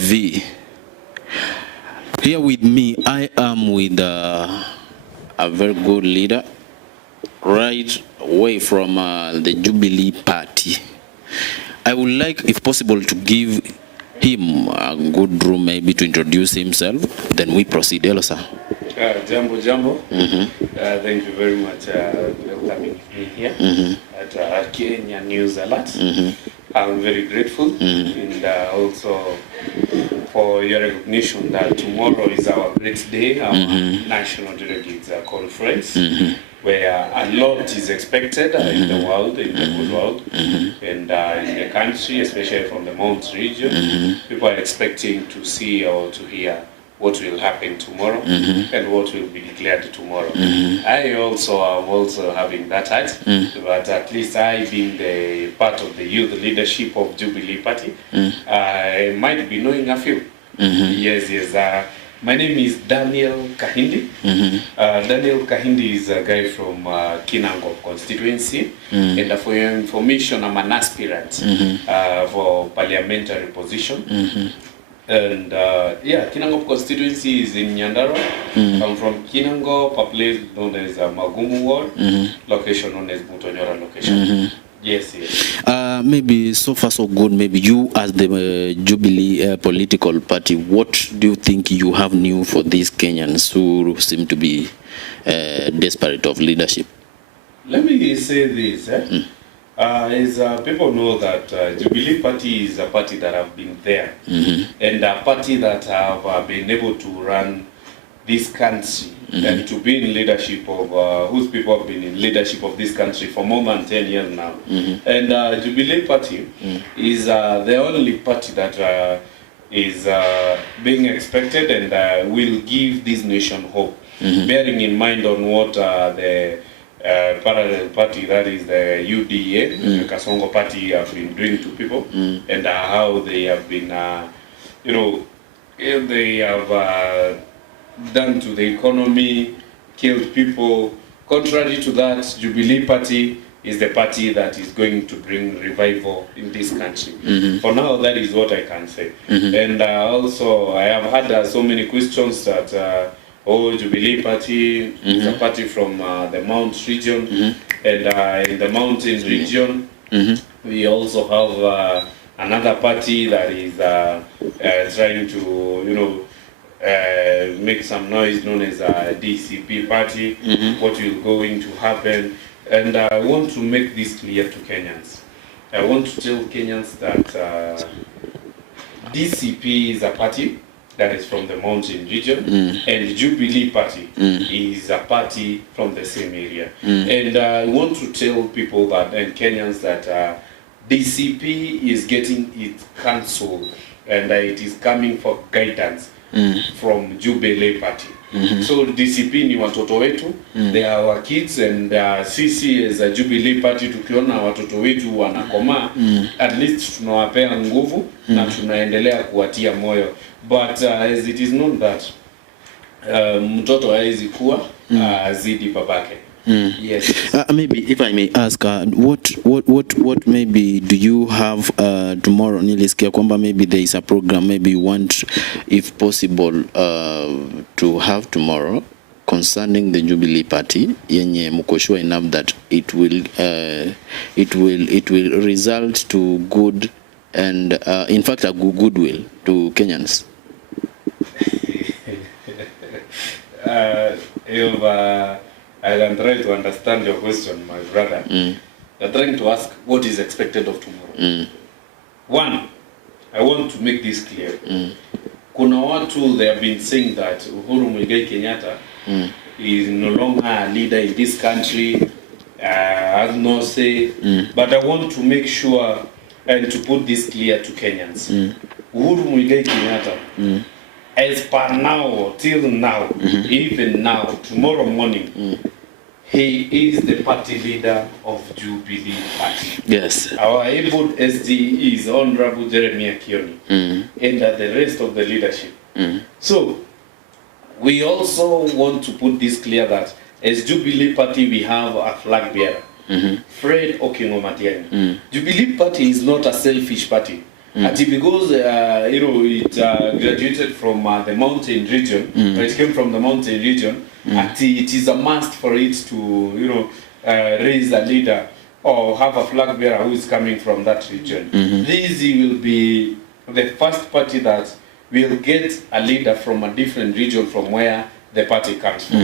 V. Here with me, I am with a very good leader, right away from the Jubilee Party. I would like, if possible, to give him a good room maybe to introduce himself, then we proceed. Hello, sir. Jambo. Thank you very much for welcoming me here at Kenya News Alert. I'm very grateful and also for your recognition that tomorrow is our great day, our National Delegates Conference, where a lot is expected in the world, in the whole world, and in the country, especially from the Mount region. People are expecting to see or to hear what will happen tomorrow and what will be declared tomorrow. I also am also having that heart, but at least I, being the part of the youth leadership of Jubilee Party, I might be knowing a few. Yes. My name is Daniel Kahindi. Daniel Kahindi is a guy from Kinangop constituency, and for your information, I'm an aspirant for parliamentary position. And Kinangop constituency is in Nyandarua. I'm from Kinangop, a place known as Magumu Ward, location known as Mutonyora location. Yes. Maybe so far so good. Maybe you, as the Jubilee political party, what do you think you have new for these Kenyans who seem to be desperate of leadership? Let me say this. As people know that Jubilee Party is a party that have been there, and a party that have been able to run this country and to be in leadership of whose people have been in leadership of this country for more than 10 years now. And Jubilee Party is the only party that is being expected and will give this nation hope, bearing in mind on what the parallel party, that is the UDA, the Kasongo party, have been doing to people, and how they have been, they have done to the economy, killed people. Contrary to that, Jubilee Party is the party that is going to bring revival in this country. For now, that is what I can say. And also, I have had so many questions that Jubilee Party is a party from the Mount region, and in the mountain region, we also have another party that is trying to, make some noise, known as a DCP party. What will going to happen? And I want to make this clear to Kenyans. I want to tell Kenyans that DCP is a party that is from the mountain region, and Jubilee Party is a party from the same area. And I want to tell people that, and Kenyans, that DCP is getting it cancelled, and it is coming for guidance from Jubilee Party. So DCP ni watoto wetu, they are our kids, and sisi as a Jubilee Party tukiona watoto wetu wanakoma, at least tunawapea nguvu na tunaendelea kuwatia moyo. But as it is known that mtoto hawezi kuwa zidi babake. Yes. Maybe if I may ask, what maybe do you have tomorrow? Nilisikia kwamba maybe there is a program maybe you want, if possible, to have tomorrow concerning the Jubilee Party. Yenye mko sure enough that it will result to good and in fact a goodwill to Kenyans. I can try to understand your question, my brother. You're trying to ask what is expected of tomorrow. One, I want to make this clear. Kuna watu, they have been saying that Uhuru Muigai Kenyatta is no longer a leader in this country, has no say. But I want to make sure and to put this clear to Kenyans. Uhuru Muigai Kenyatta, as per now, till now, even now, tomorrow morning, he is the party leader of Jubilee Party. Yes. Our able SD is Honorable Jeremiah Kioni, and the rest of the leadership. So, we also want to put this clear that as Jubilee Party, we have a flag bearer, Fred Okingo Matiangi. Jubilee Party is not a selfish party. Because it graduated from the mountain region, it came from the mountain region, it is a must for it to raise a leader or have a flag bearer who is coming from that region. This will be the first party that will get a leader from a different region from where the party comes from.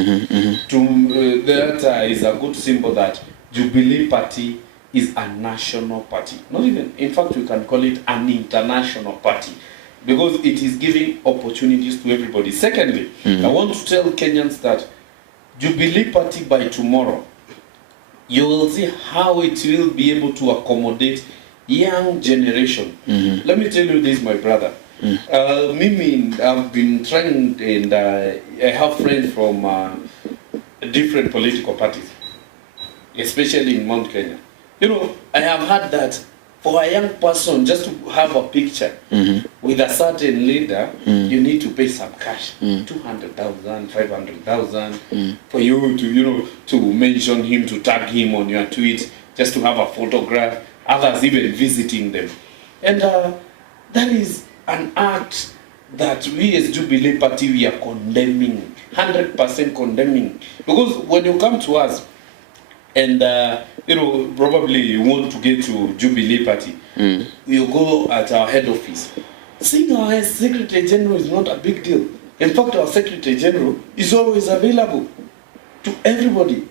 That is a good symbol that Jubilee Party is a national party. Not even, in fact, we can call it an international party because it is giving opportunities to everybody. Secondly, I want to tell Kenyans that Jubilee Party by tomorrow, you will see how it will be able to accommodate young generation. Let me tell you this, my brother. Mimi, I've been trying, and I have friends from different political parties, especially in Mount Kenya. I have heard that for a young person, just to have a picture with a certain leader, you need to pay some cash, 200,000, 500,000, for you to, to mention him, to tag him on your tweet, just to have a photograph, others even visiting them. And that is an act that we as Jubilee Party, we are condemning, 100% condemning. Because when you come to us, and probably you want to get to Jubilee Party, you go at our head office. Seeing our Secretary General is not a big deal. In fact, our Secretary General is always available to everybody.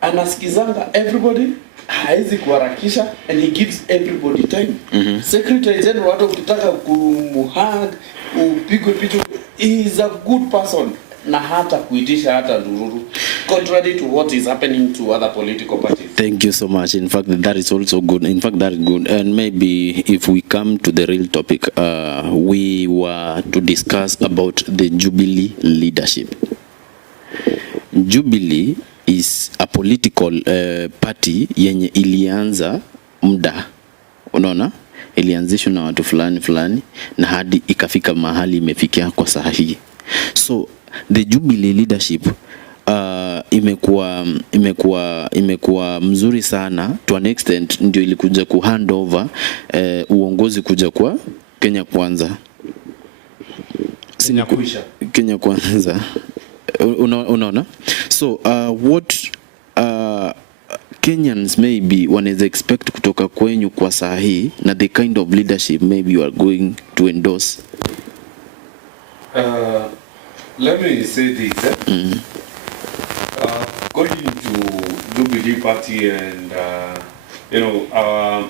Anaskizanga everybody, haezi kuharakisha, and he gives everybody time. Secretary General, hata ukitaka kumuhag, upigwe picha, he is a good person. Na hata kuitisha hata ndururu, contrary to what is happening to other political parties. Thank you so much. In fact, that is also good. In fact, that is good. And maybe if we come to the real topic, we were to discuss about the Jubilee leadership. Jubilee is a political party yenye ilianza muda, unaona, ilianzishwa na watu fulani fulani na hadi ikafika mahali imefikia kwa saa hii. So the Jubilee leadership imekuwa mzuri sana to an extent, ndio ilikuja ku hand over uongozi kuja kwa Kenya Kwanza. Kenya Kwanza. Unaona? So what Kenyans maybe wanaweza expect kutoka kwenyu kwa saa hii na the kind of leadership maybe you are going to endorse? Let me say this. Going to Jubilee Party and, our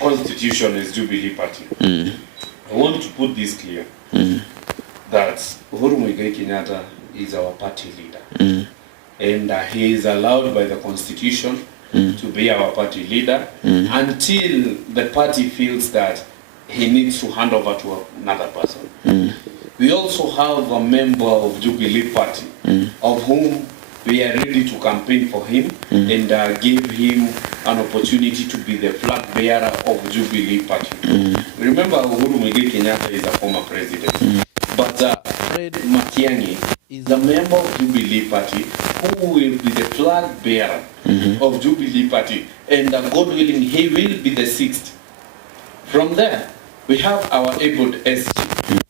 constitution is Jubilee Party. I want to put this clear, that Uhuru Muigai Kenyatta is our party leader. And he is allowed by the constitution to be our party leader until the party feels that he needs to hand over to another person. We also have a member of Jubilee Party of whom we are ready to campaign for him and give him an opportunity to be the flag bearer of Jubilee Party. Remember, Uhuru Muigai Kenyatta is a former president, but Fred Matiangi is a member of Jubilee Party who will be the flag bearer of Jubilee Party, and God willing, he will be the sixth. From there, we have our able SG.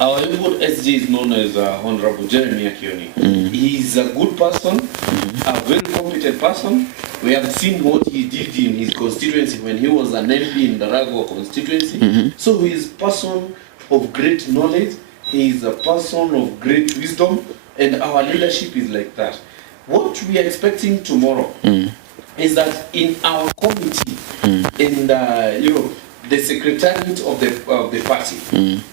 Our able SG is known as Honorable Jeremy Akioni. He is a good person, a very competent person. We have seen what he did in his constituency when he was an MP in the Rago constituency. So he is a person of great knowledge. He is a person of great wisdom, and our leadership is like that. What we are expecting tomorrow is that in our committee, in the secretariat of the party,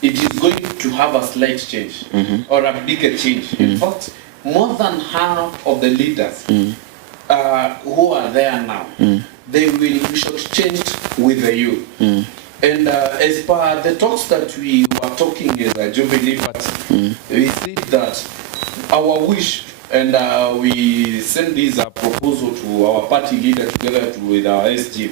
it is going to have a slight change or a bigger change. In fact, more than half of the leaders who are there now, they will be shortchanged with the youth. And as per the talks that we were talking as a Jubilee Party, we see that our wish, and we send this proposal to our party leader together with our SG,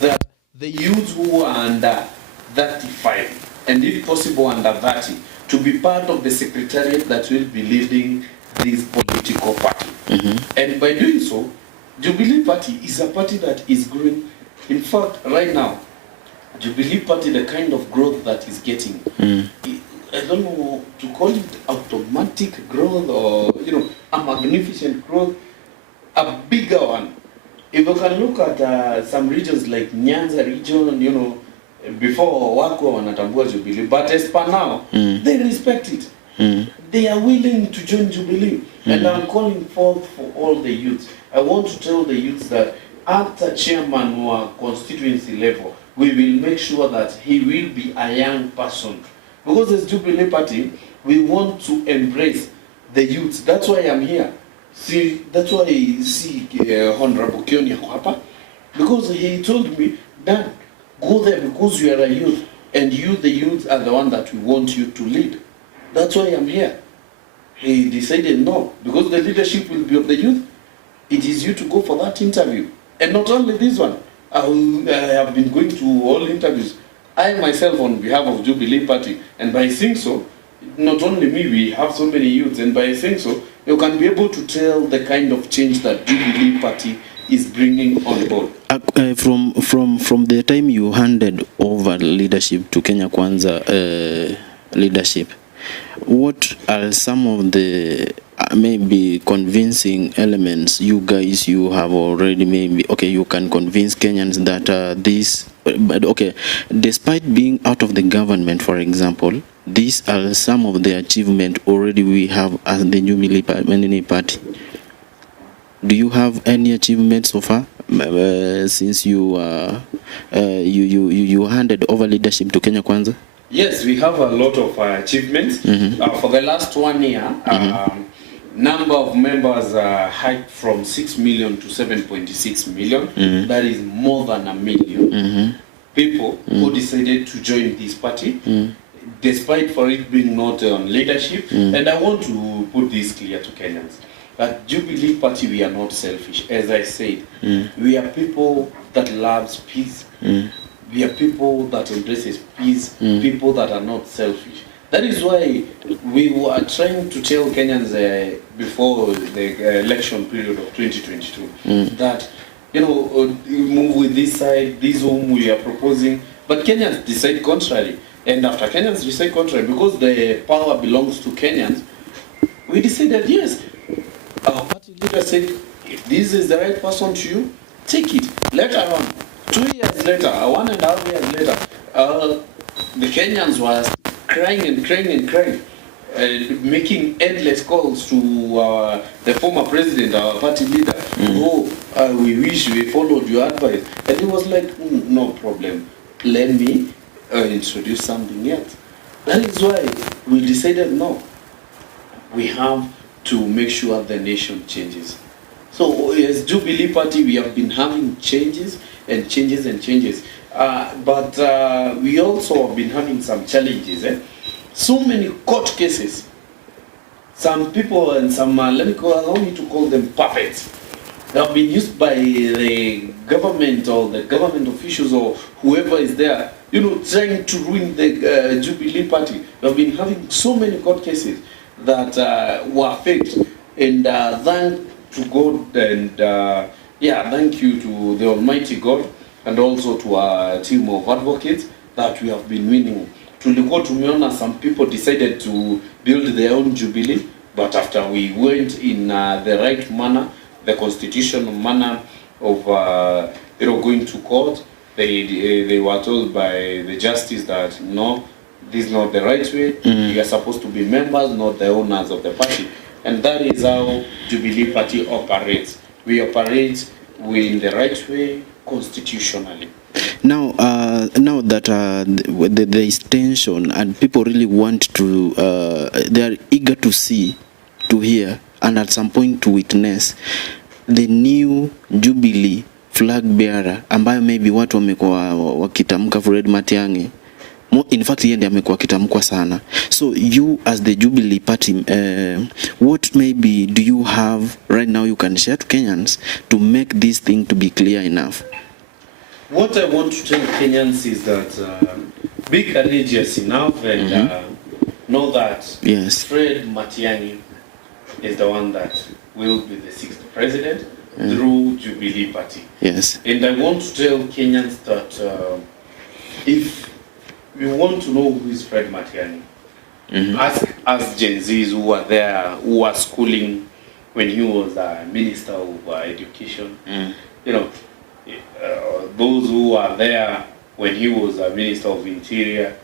that the youth who are under 35, and if possible under 30, to be part of the secretariat that will be leading this political party. And by doing so, Jubilee Party is a party that is growing. In fact, right now, Jubilee Party, the kind of growth that is getting, I don't know to call it automatic growth or, a magnificent growth, a bigger one. If you can look at some regions like Nyanza region, before wako wanatambua Jubilee, but as per now, they respect it. They are willing to join Jubilee. And I'm calling forth for all the youths. I want to tell the youths that at the chairman or constituency level, we will make sure that he will be a young person. Because as Jubilee Party, we want to embrace the youths. That's why I'm here. See, that's why I see Honorable Kioni hapa. Because he told me, Dad, go there because you are a youth. And you, the youth, are the one that we want you to lead. That's why I'm here. He decided no, because the leadership will be of the youth. It is you to go for that interview. And not only this one. I have been going to all interviews. I myself on behalf of Jubilee Party. And by saying so, not only me, we have so many youths. And by saying so, you can be able to tell the kind of change that Jubilee Party is bringing on board. From the time you handed over leadership to Kenya Kwanza leadership, what are some of the maybe convincing elements you have already maybe, okay, you can convince Kenyans that but okay, despite being out of the government, for example, these are some of the achievements already we have as the Jubilee Party. Do you have any achievements so far since you handed over leadership to Kenya Kwanza? Yes, we have a lot of achievements. For the last 1 year, number of members hiked from 6 million to 7.6 million. That is more than 1 million people who decided to join this party, despite for it being not on leadership. And I want to put this clear to Kenyans. At Jubilee Party, we are not selfish. As I said, we are people that loves peace. We are people that embraces peace, people that are not selfish. That is why we were trying to tell Kenyans before the election period of 2022 that, move with this side, this whom we are proposing. But Kenyans decide contrary. And after Kenyans decide contrary, because the power belongs to Kenyans, we decided, yes, our party leader said, if this is the right person to you, take it. Later on, 2 years later, 1.5 years later, the Kenyans were crying and crying and crying, making endless calls to the former president, our party leader. We wish we followed your advice. And he was like, no problem. Let me introduce something else. That is why we decided, no, we have to make sure the nation changes. So as Jubilee Party, we have been having changes and changes and changes. But we also have been having some challenges. So many court cases. Some people and some, allow me to call them puppets. They have been used by the government or the government officials or whoever is there, trying to ruin the Jubilee Party. They have been having so many court cases that were faked. And thank to God and thank you to the Almighty God and also to our team of advocates that we have been winning. Tulikuwa tumeona some people decided to build their own Jubilee, but after we went in the right manner, the constitutional manner of going to court, they were told by the justice that no, this is not the right way. You are supposed to be members, not the owners of the party. And that is how Jubilee Party operates. We operate in the right way, constitutionally. Now that there is tension and people really want to, they are eager to see, to hear, and at some point to witness the new Jubilee flag bearer, ambayo maybe watu wamekuwa wakitamka Fred Matiangi. In fact, yeye ndiye amekuwa kitamkwa sana. So you as the Jubilee Party, what maybe do you have right now you can share to Kenyans to make this thing to be clear enough? What I want to tell Kenyans is that be courageous enough and know that yes, Fred Matiangi is the one that will be the 6th president through Jubilee Party. Yes. And I want to tell Kenyans that if we want to know who is Fred Matiangi, ask Gen Zs who were there, who were schooling when he was a Minister of Education. You know, those who were there when he was a Minister of Interior.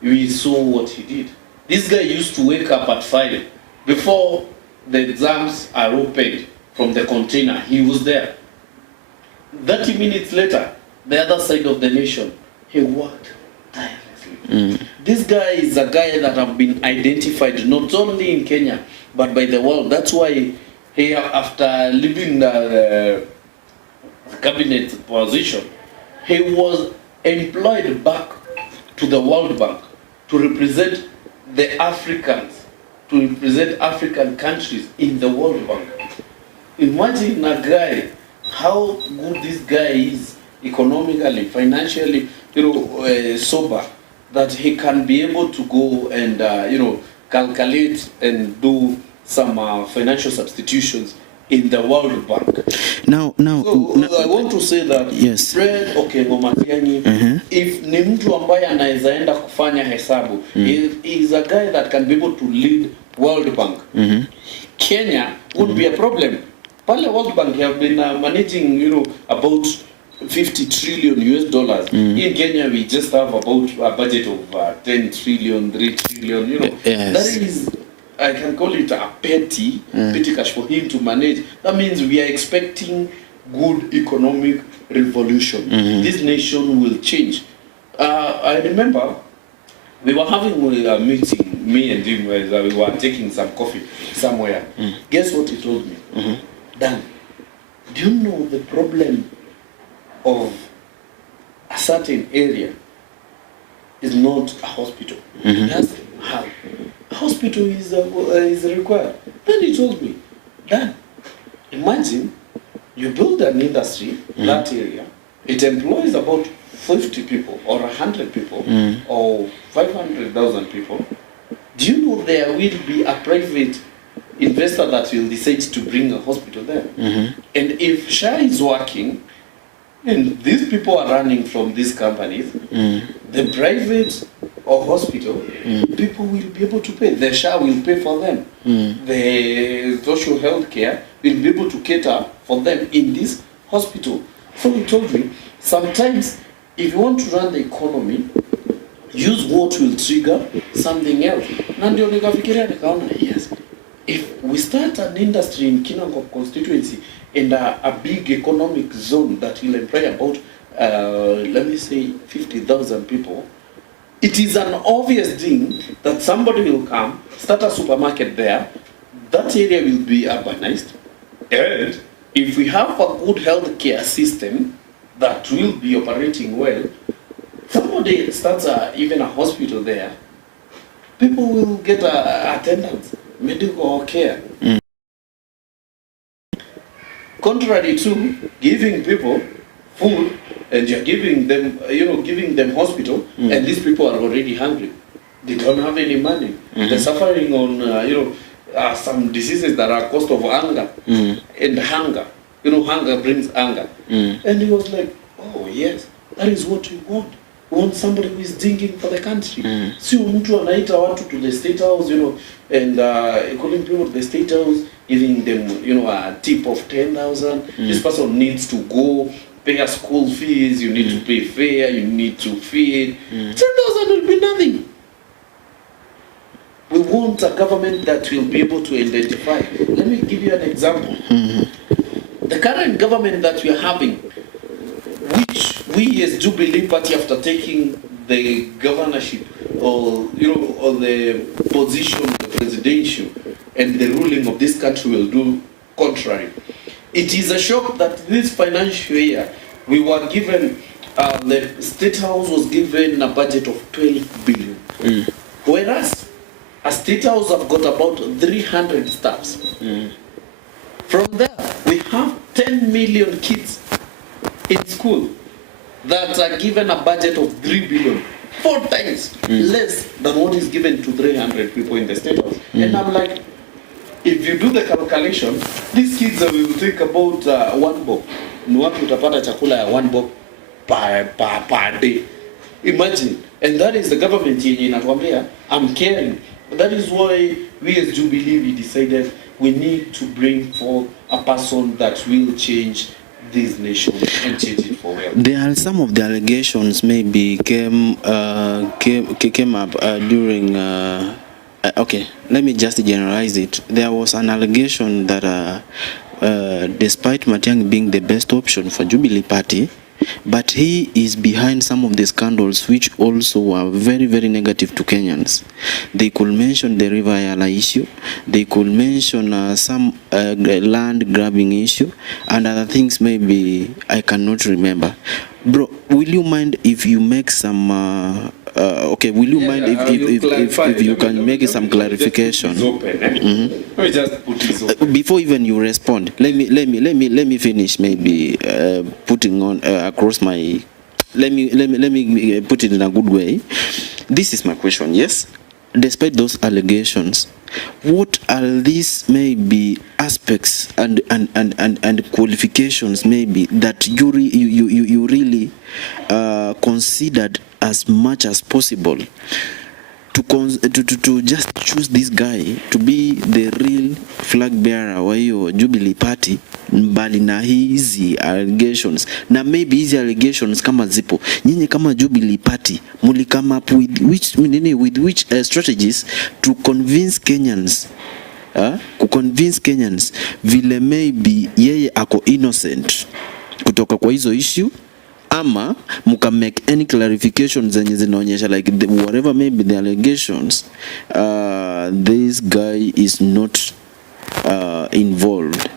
We saw what he did. This guy used to wake up at 5 before the exams are opened from the container. He was there. 30 minutes later, the other side of the nation, he worked tirelessly. This guy is a guy that have been identified not only in Kenya, but by the world. That's why he, after leaving the cabinet position, he was employed back to the World Bank to represent the Africans, to represent African countries in the World Bank. Imagine a guy, how good this guy is economically, financially, sober, that he can be able to go and, calculate and do some financial substitutions in the World Bank. Now, I want to say that yes. Fred Matiangi, if ni mtu ambaye anaweza enda kufanya hesabu, is a guy that can be able to lead World Bank. Kenya would be a problem. Pale World Bank have been managing, about 50 trillion US dollars. In Kenya, we just have about a budget of 10 trillion, 3 trillion, Yes. That is, I can call it a petty cash for him to manage. That means we are expecting good economic revolution. This nation will change. I remember we were having a meeting, me and him, we were taking some coffee somewhere. Guess what he told me? Dan, do you know the problem of a certain area is not a hospital? That's how. A hospital is required. Then he told me, Dan, imagine you build an industry in that area, it employs about 50 people or 100 people or 500,000 people. Do you know there will be a private investor that will decide to bring a hospital there? And if SHA is working and these people are running from these companies, the private or hospital, people will be able to pay. The SHA will pay for them. The social health care will be able to cater for them in this hospital. So he told me, sometimes if you want to run the economy, use what will trigger something else. Na ndio nikafikiria nikaona, yes, if we start an industry in Kinangop constituency and a big economic zone that will employ about, let me say, 50,000 people, it is an obvious thing that somebody will come, start a supermarket there, that area will be urbanized, and if we have a good healthcare system that will be operating well, somebody starts even a hospital there, people will get attendance, medical care. Contrary to giving people food and you're giving them hospital, and these people are already hungry. They don't have any money. They're suffering on some diseases that are caused of hunger and hunger. Hunger brings anger. And he was like, oh yes, that is what we want. We want somebody who is thinking for the country. Si mtu anaita watu to the state house, and calling people to the state house, giving them, a tip of 10,000. This person needs to go pay a school fees, you need to pay fare, you need to feed. 10,000 will be nothing. We want a government that will be able to identify. Let me give you an example. The current government that we are having, which we as Jubilee Party, after taking the governorship or the position, the presidential and the ruling of this country will do contrary. It is a shock that this financial year we were given, the State House was given a budget of 12 billion. Whereas a State House have got about 300 staffs. From there, we have 10 million kids in school that are given a budget of 3 billion, 4 times less than what is given to 300 people in the State House. And I'm like, if you do the calculation, these kids will take about 1 bob. Ni wapi utapata chakula ya 1 bob per day? Imagine. And that is the government in Atwambia. I'm caring. That is why we as Jubilee, we decided we need to bring forth a person that will change this nation and change it for well. There are some of the allegations maybe came up during. Okay, let me just generalize it. There was an allegation that despite Matiangi being the best option for Jubilee Party, but he is behind some of the scandals which also were very, very negative to Kenyans. They could mention the River Yala issue, they could mention some land grabbing issue, and other things maybe I cannot remember. Bro, will you mind if you make some okay, will you mind if you can make some clarification? Let me just put this open. Before even you respond, let me finish maybe putting on across my let me put it in a good way. This is my question. Yes, despite those allegations, what are these maybe aspects and qualifications maybe that you really considered as much as possible to just choose this guy to be the real flag bearer wa hiyo Jubilee Party, mbali na hizi allegations? Na maybe hizi allegations kama zipo, nyinyi kama Jubilee Party muli come up with which strategies to convince Kenyans convince Kenyans vile maybe yeye ako innocent kutoka kwa hizo issue, ama muka make any clarifications zenye zinaonyesha like whatever maybe the allegations, this guy is not involved.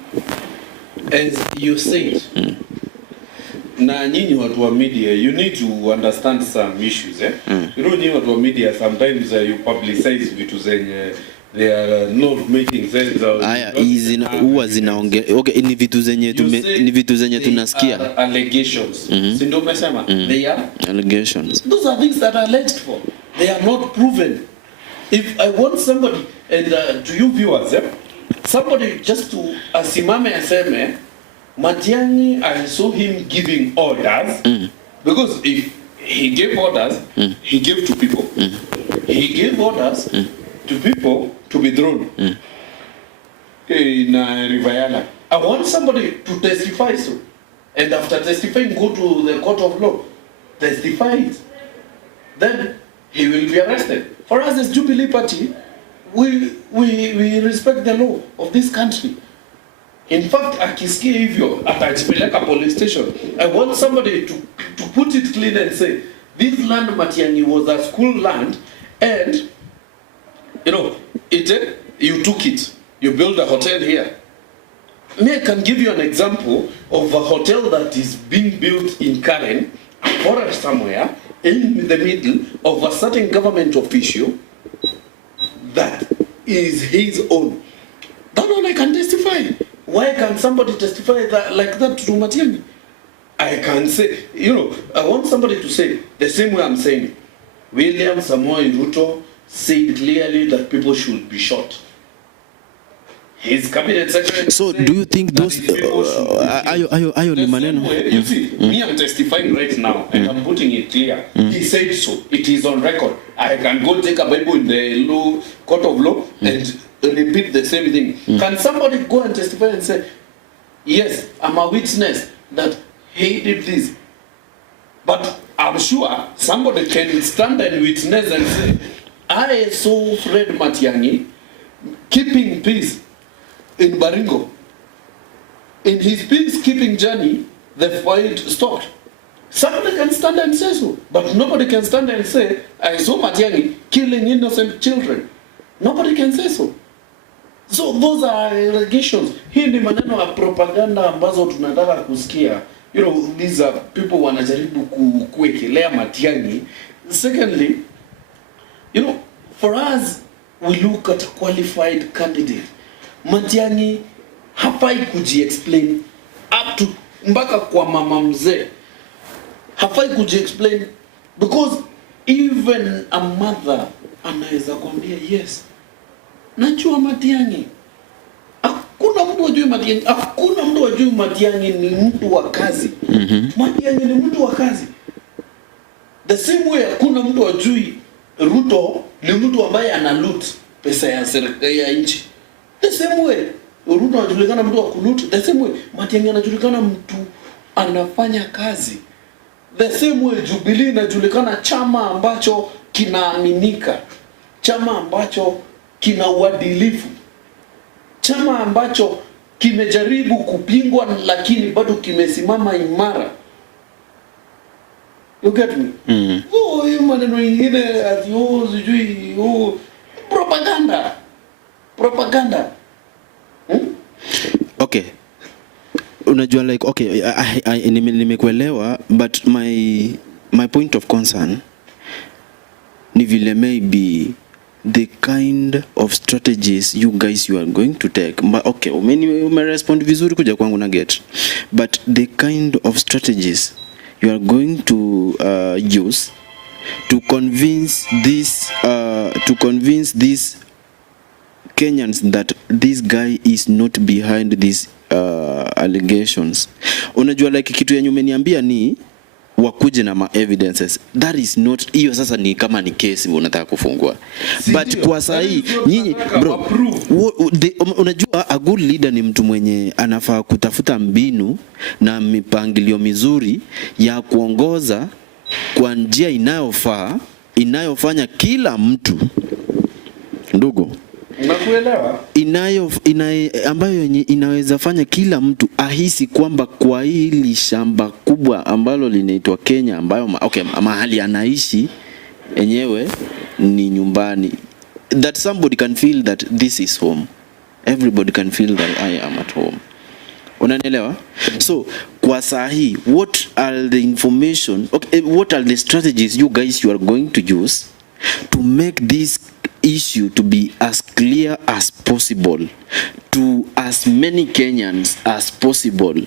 As you said, na nyinyi watu wa media, you need to understand some issues. You know, nyinyi watu wa media sometimes you publicize vitu zenye they are not making sense. Huwa zinaongea okay, ni vitu zenye tunasikia allegations. Si ndio umesema? They are allegations. Those are things that are alleged for. They are not proven. If I want somebody, and to you viewers, somebody just to asimame aseme Matiangi, I saw him giving orders, because if he gave orders, he gave to people. He gave orders to people to be thrown in Rivayala. I want somebody to testify so, and after testifying, go to the court of law, testify it. Then he will be arrested. For us as Jubilee Party, we respect the law of this country. In fact, akisikia hivyo atajipeleka police station. I want somebody to put it clean and say this land Matiangi was a school land, and you know you took it, you built a hotel here. Me, I can give you an example of a hotel that is being built in Karen, a forest somewhere in the middle of a certain government official that is his own. That one I can testify. Why can somebody testify that like that to Matiangi? I can say, you know, I want somebody to say the same way I'm saying it. William Samoei Ruto said clearly that people should be shot. His cabinet secretary. So do you think those ayo ni maneno? You see, me, I'm testifying right now and I'm putting it clear. He said so. It is on record. I can go take a Bible in the law, court of law and repeat the same thing. Can somebody go and testify and say, yes, I'm a witness that he did this? But I'm sure somebody can stand and witness and say, I saw Fred Matiangi keeping peace in Baringo. In his peacekeeping journey, the fight stopped. Somebody can stand and say so, but nobody can stand and say, I saw Matiangi killing innocent children. Nobody can say so. So those are allegations. Hii ni maneno ya propaganda ambazo tunataka kusikia. You know, these are people wanajaribu kuwekelea Matiangi. Secondly, you know, for us, we look at a qualified candidate. Matiangi hafai kuji-explain up to mpaka kwa mama mzee. Hafai kuji-explain because even a mother anaweza kuambia yes, najua Matiangi. Hakuna mtu wajui Matiangi. Hakuna mtu wajui Matiangi ni mtu wa kazi. Matiangi ni mtu wa kazi. The same way hakuna mtu ajui Ruto ni mtu ambaye ana loot pesa ya serikali ya nchi. The same way Ruto anajulikana mtu wa kuloot. The same way Matiangi anajulikana mtu anafanya kazi. The same way Jubilee inajulikana chama ambacho kinaaminika, chama ambacho kina uadilifu, chama ambacho kimejaribu kupingwa lakini bado kimesimama imara. You get me? Hiyo maneno mengine ati sijui propaganda. Okay. Unajua like okay, nimekuelewa, but my point of concern ni vile maybe the kind of strategies you guys you are going to take. Okay, respond vizuri kuja kwangu na get, but the kind of strategies you are going to use to convince these Kenyans that this guy is not behind these allegations. Unajua like kitu yenye umeniambia ni wakuje na ma evidences. That is not, hiyo sasa ni kama ni kesi unataka kufungua. But kwa sahi nyinyi bro, unajua a good leader ni mtu mwenye anafaa kutafuta mbinu na mipangilio mizuri ya kuongoza kwa njia inayofaa, inayofanya kila mtu ndugu nakuelewa, ambayo inaweza fanya kila mtu ahisi kwamba kwa hili shamba kubwa ambalo linaitwa Kenya, ambayo mahali anaishi enyewe ni nyumbani, that somebody can feel that this is home. Everybody can feel that I am at home. Unanielewa? So kwa sahi, what are the information, what are the strategies you guys you are going to use to make this issue to be as clear as possible to as many Kenyans as possible,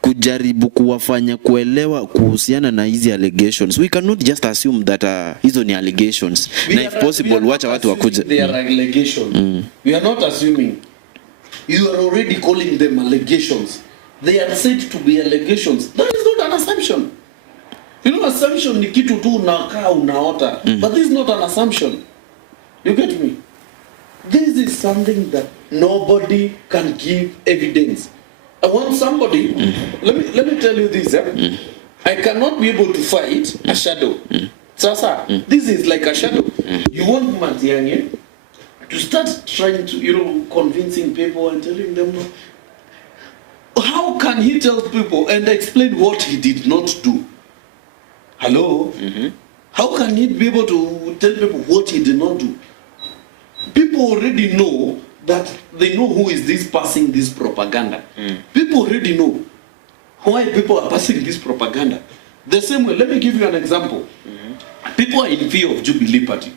kujaribu kuwafanya kuelewa kuhusiana na hizi allegations? We cannot just assume that hizo ni allegations, na if possible wacha watu wakuje. They are allegations. We are not assuming. You are already calling them allegations. They are said to be allegations. That is not an assumption. You know, assumption ni kitu tu unakaa unaota. But this is not an assumption. You get me? This is something that nobody can give evidence. I want somebody, let me tell you this. I cannot be able to fight a shadow. Sasa, this is like a shadow. You want Matiangi to start trying to, convincing people and telling them, no. How can he tell people and explain what he did not do? Hello? How can he be able to tell people what he did not do? People already know that they know who is this passing this propaganda. People already know why people are passing this propaganda. The same way, let me give you an example. People are in fear of Jubilee Party.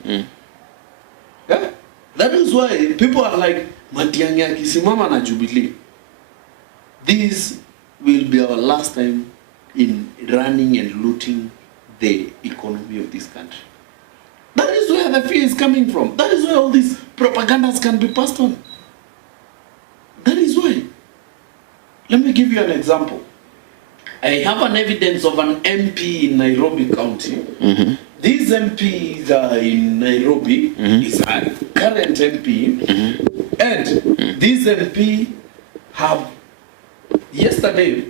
Yeah? That is why people are like, Matiangi akisimama na Jubilee, this will be our last time in running and looting the economy of this country. That is where the fear is coming from. That is where all these propagandas can be passed on. That is why. Let me give you an example. I have an evidence of an MP in Nairobi County. This MP in Nairobi is a current MP. And this MP yesterday,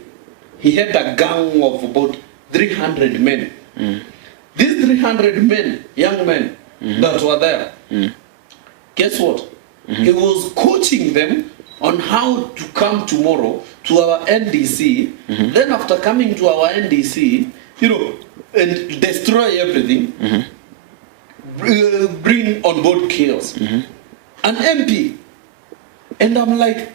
he had a gang of about 300 men. These 300 men, young men that were there, guess what? He was coaching them on how to come tomorrow to our NDC. Then after coming to our NDC, and destroy everything, bring on board chaos. An MP. And I'm like,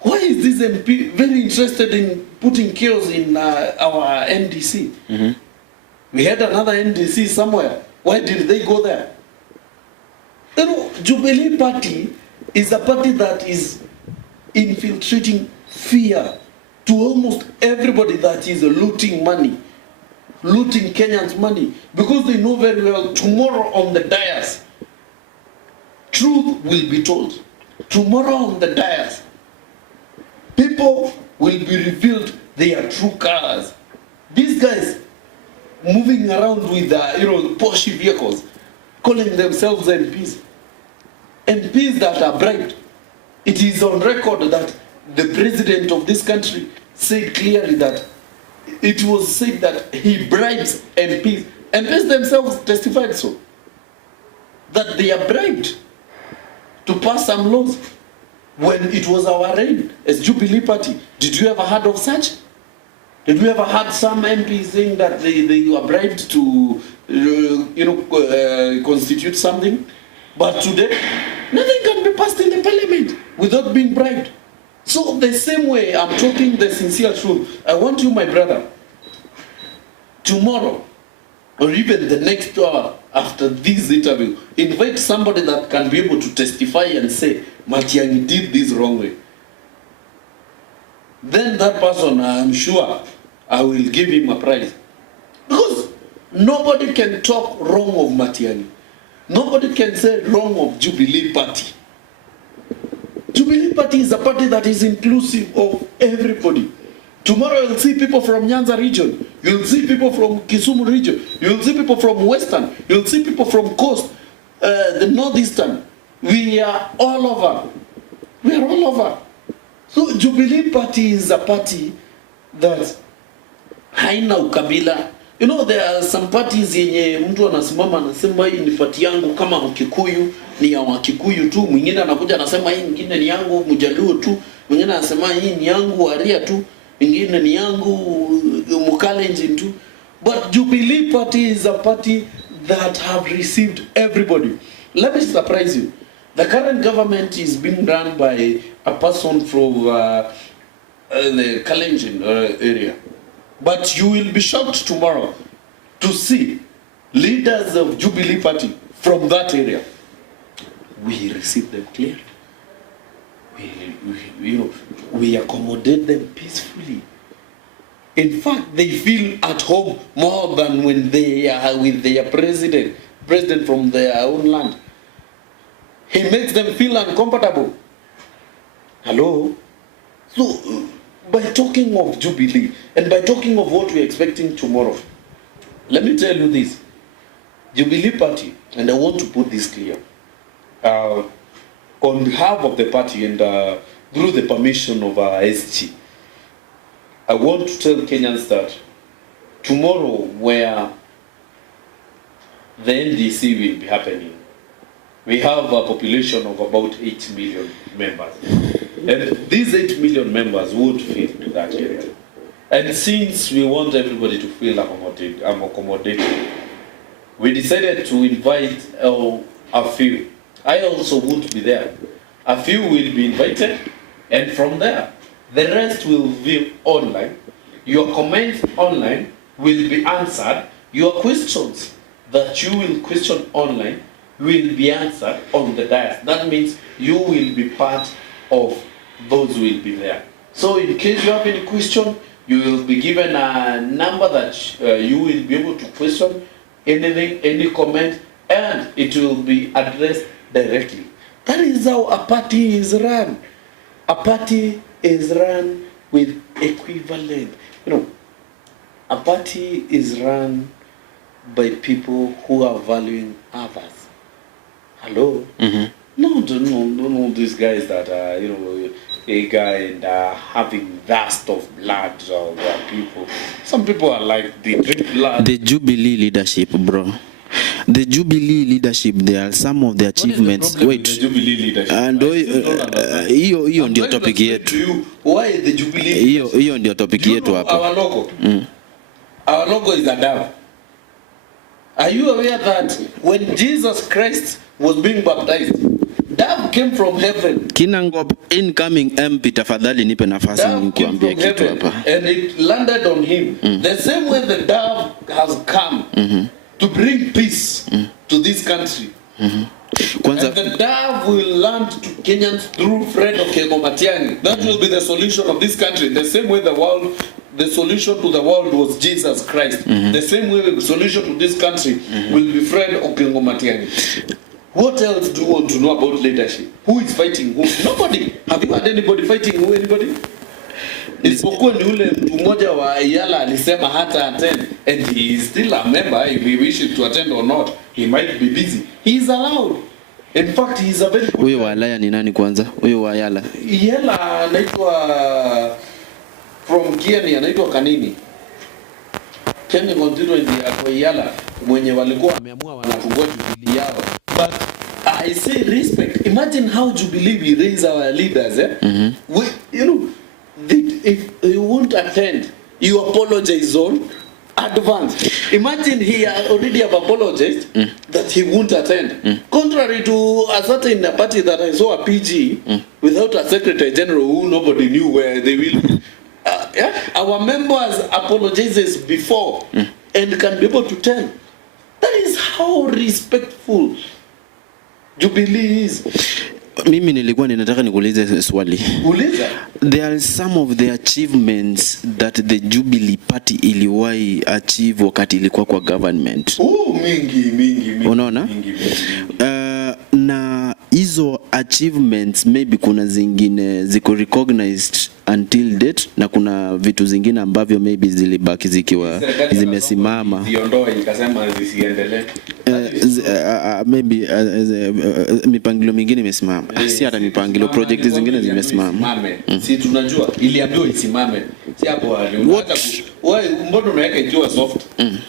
why is this MP very interested in putting chaos in our NDC? We had another NDC somewhere. Why did they go there? Jubilee Party is a party that is infiltrating fear to almost everybody that is looting money, looting Kenyans' money, because they know very well tomorrow on the dais, truth will be told. Tomorrow on the dais, people will be revealed their true colors. These guys, moving around with Porsche vehicles, calling themselves MPs. MPs that are bribed. It is on record that the president of this country said clearly that it was said that he bribes MPs. MPs themselves testified so. That they are bribed to pass some laws when it was our reign as Jubilee Party. Did you ever heard of such? Did you ever heard some MPs saying that they were bribed to constitute something? But today, nothing can be passed in the parliament without being bribed. So the same way, I'm talking the sincere truth. I want you, my brother, tomorrow, or even the next hour after this interview, invite somebody that can be able to testify and say, Matiangi did this wrongly. Then that person, I'm sure, I will give him a prize. Because nobody can talk wrong of Matiangi. Nobody can say wrong of Jubilee Party. Jubilee Party is a party that is inclusive of everybody. Tomorrow you'll see people from Nyanza region. You'll see people from Kisumu region. You'll see people from Western. You'll see people from Coast, the Northeastern. We are all over. We are all over. So Jubilee Party is a party that haina ukabila. You know, there are some parties yenye mtu anasimama anasema hii ni party yangu kama Mkikuyu, ni ya Wakikuyu tu. Mwingine anakuja anasema hii nyingine ni yangu Mjaluo tu. Mwingine anasema hii ni yangu Waria tu. Mwingine ni yangu Mukalenjin tu. But Jubilee Party is a party that have received everybody. Let me surprise you. The current government is being run by a person from the Kalenjin area. But you will be shocked tomorrow to see leaders of Jubilee Party from that area. We receive them clearly. We accommodate them peacefully. In fact, they feel at home more than when they are with their president from their own land. He makes them feel uncomfortable. Hello? So, by talking of Jubilee and by talking of what we're expecting tomorrow, let me tell you this. Jubilee Party, and I want to put this clear, on behalf of the party and through the permission of our SG, I want to tell Kenyans that tomorrow, where the NDC will be happening, we have a population of about 8 million members. And these 8 million members would fit to that area. And since we want everybody to feel accommodated, we decided to invite a few. I also won't be there. A few will be invited, and from there, the rest will be online. Your comments online will be answered. Your questions that you will question online will be answered on the dais. That means you will be part of those who will be there. So in case you have any question, you will be given a number that you will be able to question anything, any comment, and it will be addressed directly. That is how a party is run. A party is run with equivalent. A party is run by people who are valuing others. Hello? Mm-hmm. No, these guys that are, a guy and having vast of blood or people. Some people are like, they drink blood. The Jubilee Leadership, bro. The Jubilee Leadership, there are some of the achievements. Wait. The Jubilee Leadership. And hiyo ndio topic yetu. Why the Jubilee? Hiyo ndio topic yetu hapa. Our logo. Our logo is a dove. Are you aware that when Jesus Christ was being baptized, dove came from heaven? Kinangop incoming MP, tafadhali nipe nafasi nikuambia kitu hapa. And it landed on him. The same way the dove has come to bring peace to this country. And the dove will land to Kenyans through Fred Matiangi. That will be the solution of this country. The same way the solution to the world was Jesus Christ. The same way the solution to this country will be Fred Matiangi. What else do you want to know about leadership? Who is fighting who? Nobody. Have you had anybody fighting who? Anybody? Isipokuwa ni ule mtu mmoja wa Yala alisema hata attend, and he is still a member. If he wishes to attend or not, he might be busy. He is allowed. In fact, he is a very good. Huyo wa Alaya ni nani kwanza? Huyo wa Yala. Yala anaitwa from Kieni, anaitwa Kanini. Kenya constituency ya Yala mwenye walikuwa wameamua wanafungua Jubilee yao. But I say respect. Imagine how Jubilee we raise our leaders, eh? We, you know, if you won't attend, you apologize on advance. Imagine he already have apologized that he won't attend. Contrary to a certain party that I saw a PG without a secretary general who nobody knew where they will. Yeah? Our members apologizes before and can be able to tell. That is how respectful Jubilee is. Mimi nilikuwa ninataka nikuulize swali. Uliza. There are some of the achievements that the Jubilee Party iliwahi achieve wakati ilikuwa kwa government. Mingi. Unaona? Mingi. Na hizo achievements maybe kuna zingine ziko recognized until date na kuna vitu zingine ambavyo maybe zilibaki zikiwa zimesimama. Ziondoe ikasema zisiendelee. Maybe mipangilio mingine imesimama. Si hata mipangilio, project zingine zimesimama. Si tunajua iliambiwa isimame. Si hapo aliona wewe mbona unaweka ikiwa soft?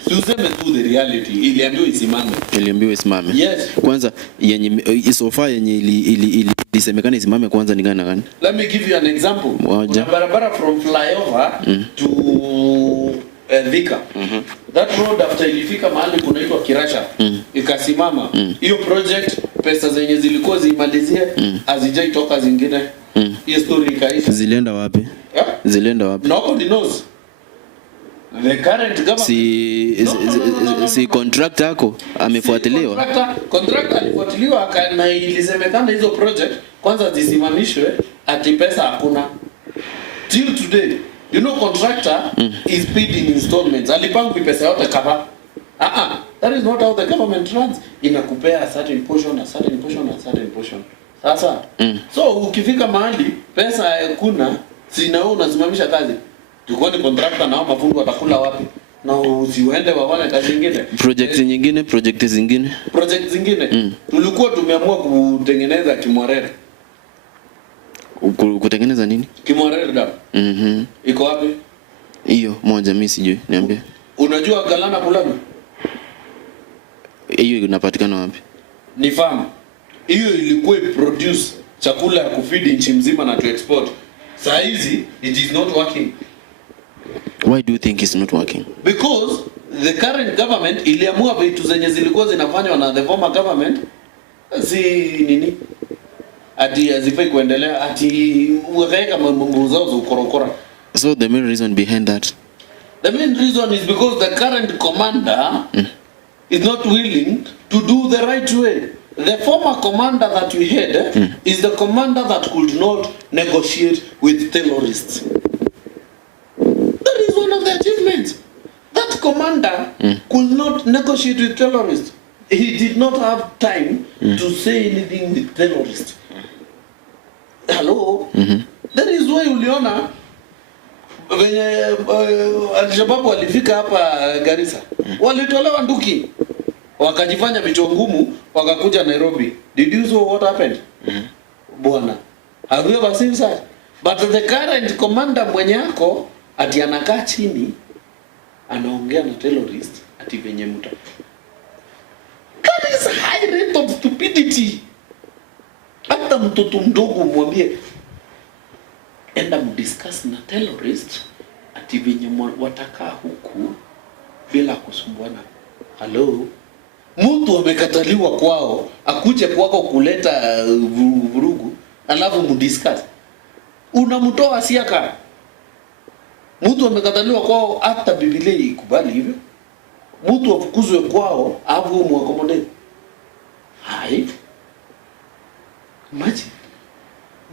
Si useme tu the reality. Iliambiwa isimame. Iliambiwa isimame. Yes. Kwanza yenye sofa yenye ilisemekana isimame kwanza ni gani? Let me give you an example. Kuna barabara from flyover to Thika. That road after ilifika mahali kunaitwa Kirasha ikasimama. Hiyo project pesa zenye zilikuwa zimalizie hazijaitoka zingine. Hiyo story ikaisha. Zilienda wapi? Yeah? Zilienda wapi? Nobody knows. The current government si contractor yako amefuatiliwa. Contractor alifuatiliwa na ilisemekana hizo project kwanza zisimamishwe ati pesa hakuna. Till today, you know contractor is paid in installments. Alipangwa pesa yote kama. That is not how the government runs. Inakupea a certain portion, a certain portion, a certain portion. Sasa, so ukifika mahali pesa hakuna, sina unasimamisha kazi. Tukoni contractor na mafundi watakula wapi? Na usiende waone kazi nyingine. Project zingine. Tulikuwa tumeamua kutengeneza Kimorere. Kutengeneza nini? Kimorere dam. Iko wapi? Hiyo moja mimi sijui, niambie. Unajua Galana Bulana? Hiyo inapatikana wapi? Ni farm. Hiyo ilikuwa produce chakula ya kufeed nchi mzima na to export. Saa hizi it is not working. Why do you think it's not working? Because the current government iliamua vitu zenye zilikuwa zinafanywa na the former government nini? Ati azifai kuendelea, ati wakaeka mambo zao za ukorokora. So the main reason behind that? The main reason is because the current commander is not willing to do the right way. The former commander that we had is the commander that could not negotiate with terrorists. That is one of the achievements. That commander could not negotiate with terrorists. He did not have time to say anything with terrorists. Hello? That is why uliona venye Al-Shabaab walifika hapa Garissa. Walitolewa nduki. Wakajifanya vichwa ngumu, wakakuja Nairobi. Did you know what happened? Bwana. Have you ever seen that? But the current commander mwenye yako ati anakaa chini anaongea na terrorist ati venye mta. That is high rate of stupidity. Hata mtoto mdogo mwambie enda mdiscuss na terrorist ati venye watakaa huku bila kusumbuana. Hello? Mtu amekataliwa kwao, akuje kwako kuleta vurugu, alafu mdiscuss. Unamtoa siaka. Mtu amekataliwa kwao, hata Biblia ikubali hivyo. Mtu afukuzwe kwao, alafu muaccommodate. Hai. Imagine.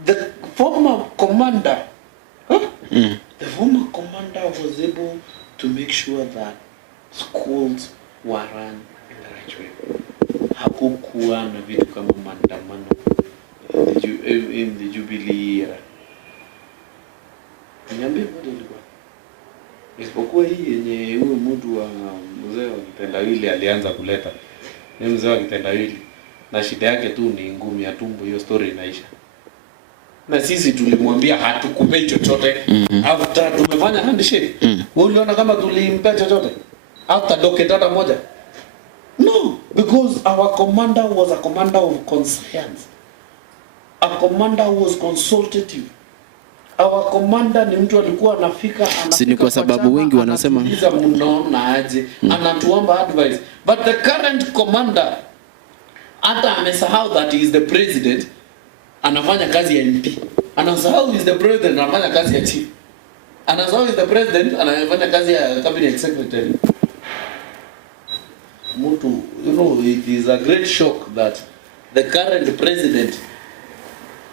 The former commander, the former commander was able to make sure that schools were run in the right way. Hakukuwa na vitu kama maandamano in the Jubilee era. Niambie bado ilikuwa. Isipokuwa hii yenye huyo mtu wa mzee wa kitendawili alianza kuleta. Ni mzee wa kitendawili. Na shida yake tu ni ngumi ya tumbo, hiyo story inaisha. Na sisi tulimwambia hatukupei chochote. After tumefanya handshake. Wewe uliona kama tulimpa chochote? After doketata moja. No, because our commander was a commander of conscience. A commander was consultative. Our commander ni mtu alikuwa anafika si ni kwa sababu wengi wanasema mnaona aje, anatuomba advice. But the current commander hata amesahau that he is the president, anafanya kazi ya MP. Anasahau he is the president, anafanya kazi ya chief. Anasahau he is the president, anafanya kazi ya cabinet secretary. Mtu, you know, it is a great shock that the current president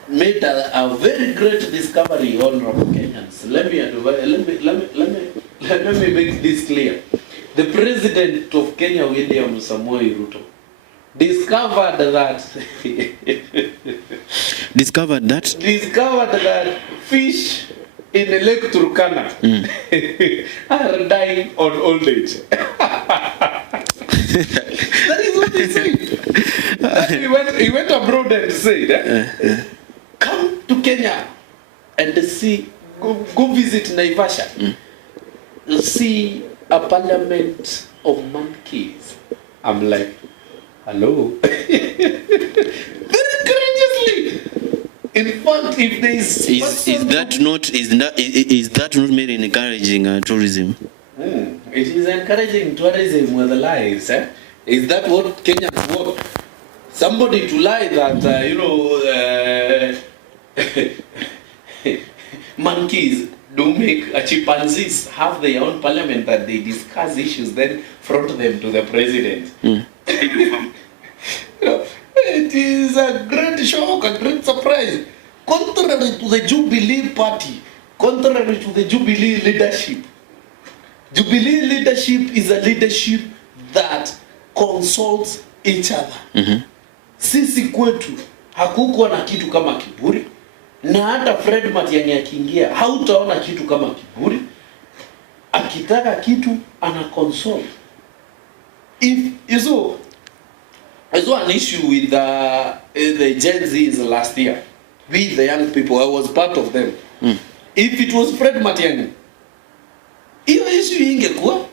made a very great discovery, honorable Kenyans. Let me make this clear. The president of Kenya, William Samoei Ruto, discovered that discovered that fish in Lake Turkana are dying on old age. That is what he said. He went abroad and said, come to Kenya and see, go visit Naivasha. See a parliament of monkeys. I'm like, hello. Very courageously. In fact, if there is that not made encouraging tourism? It is encouraging tourism with the lies. Is that what Kenyans want? Somebody to lie that monkeys do make chimpanzees have their own parliament that they discuss issues, then front them to the president. It is a great shock, a great surprise. Contrary to the Jubilee party, contrary to the Jubilee leadership. Jubilee leadership is a leadership that consults each other. Sisi kwetu hakukuwa na kitu kama kiburi, na hata Fred Matiangi akiingia hautaona kitu kama kiburi. Akitaka kitu ana consult. If you saw an issue with the Gen Zs last year, with the young people, I was part of them. If it was Fred Matiangi, hiyo issue ingekuwa.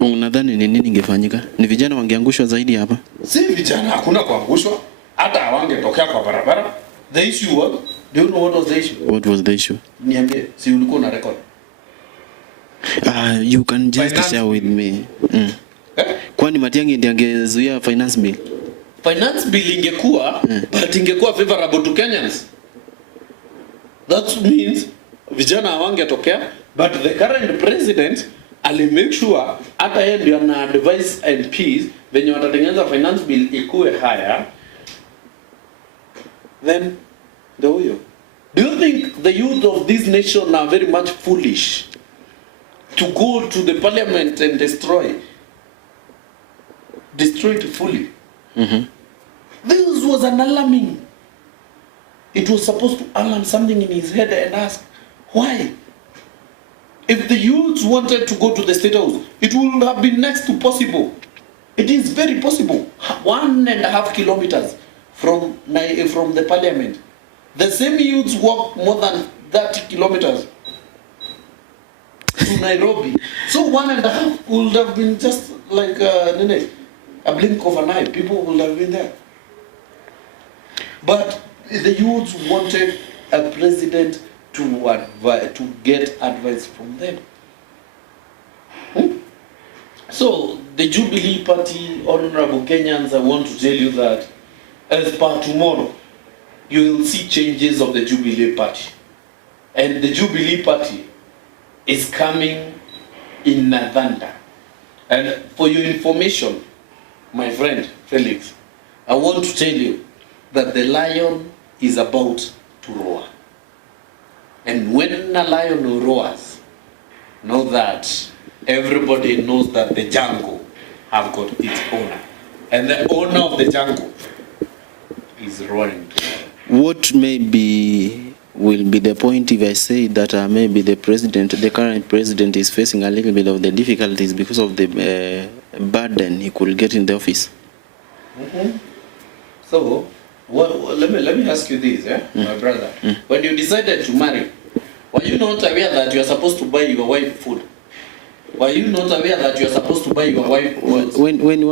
Unadhani ni nini ingefanyika? Ni vijana wangeangushwa zaidi hapa? Si vijana, hakuna kuangushwa. Hata hawangetokea kwa barabara. The issue was, do you know what was the issue? What was the issue? Niambie, si ulikuwa na record? You can just share with me. Kwani Matiangi ndiye angezuia finance bill? Finance bill ingekuwa, but ingekuwa favorable to Kenyans. That means vijana hawangetokea, but the current president ali make sure hata yeye ndio ana advise MPs venye watatengeneza finance bill ikuwe higher. Then do you think the youth of this nation are very much foolish to go to the parliament and destroy it fully? This was an alarming. It was supposed to alarm something in his head and ask, why? If the youths wanted to go to the State House, it would have been next to possible. It is very possible. 1.5 kilometers from the parliament. The same youths walk more than 30 kilometers to Nairobi. So 1.5 would have been just like a blink of an eye. People would have been there. But the youths wanted a president to get advice from them. So the Jubilee Party, honorable Kenyans, I want to tell you that as per tomorrow, you will see changes of the Jubilee Party. And the Jubilee Party is coming in Navanda. And for your information, my friend Felix, I want to tell you that the lion is about to roar. And when a lion roars, know that everybody knows that the jungle have got its owner. And the owner of the jungle is roaring tomorrow. What may be will be the point if I say that maybe the current president is facing a little bit of the difficulties because of the burden he could get in the office? So, let me ask you this, my brother. When you decided to marry, were you not aware that you are supposed to buy your wife food? Were you not aware that you are supposed to buy your wife clothes? When you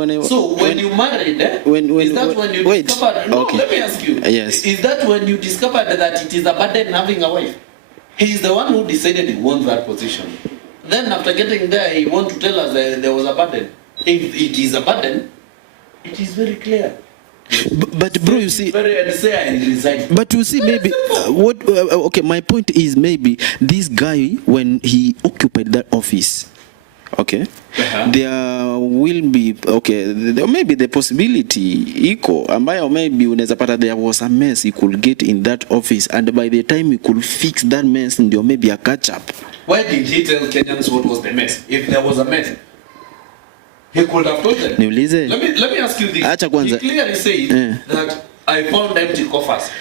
married, is that when you discovered? No, okay. Let me ask you. Yes. Is that when you discovered that it is a burden having a wife? He is the one who decided he wants that position. Then after getting there, he wants to tell us that there was a burden. If it is a burden, it is very clear. But bro, you see, but you see, maybe okay, my point is maybe this guy, when he occupied that office, okay, there will be, okay, there may be the possibility ambayo maybe unaweza pata there was a mess he could get in that office, and by the time he could fix that mess, ndio maybe a catch up. Why did he tell Kenyans what was the mess? If there was a mess, he could have told them. Let me ask you this. He clearly said that I found empty coffers.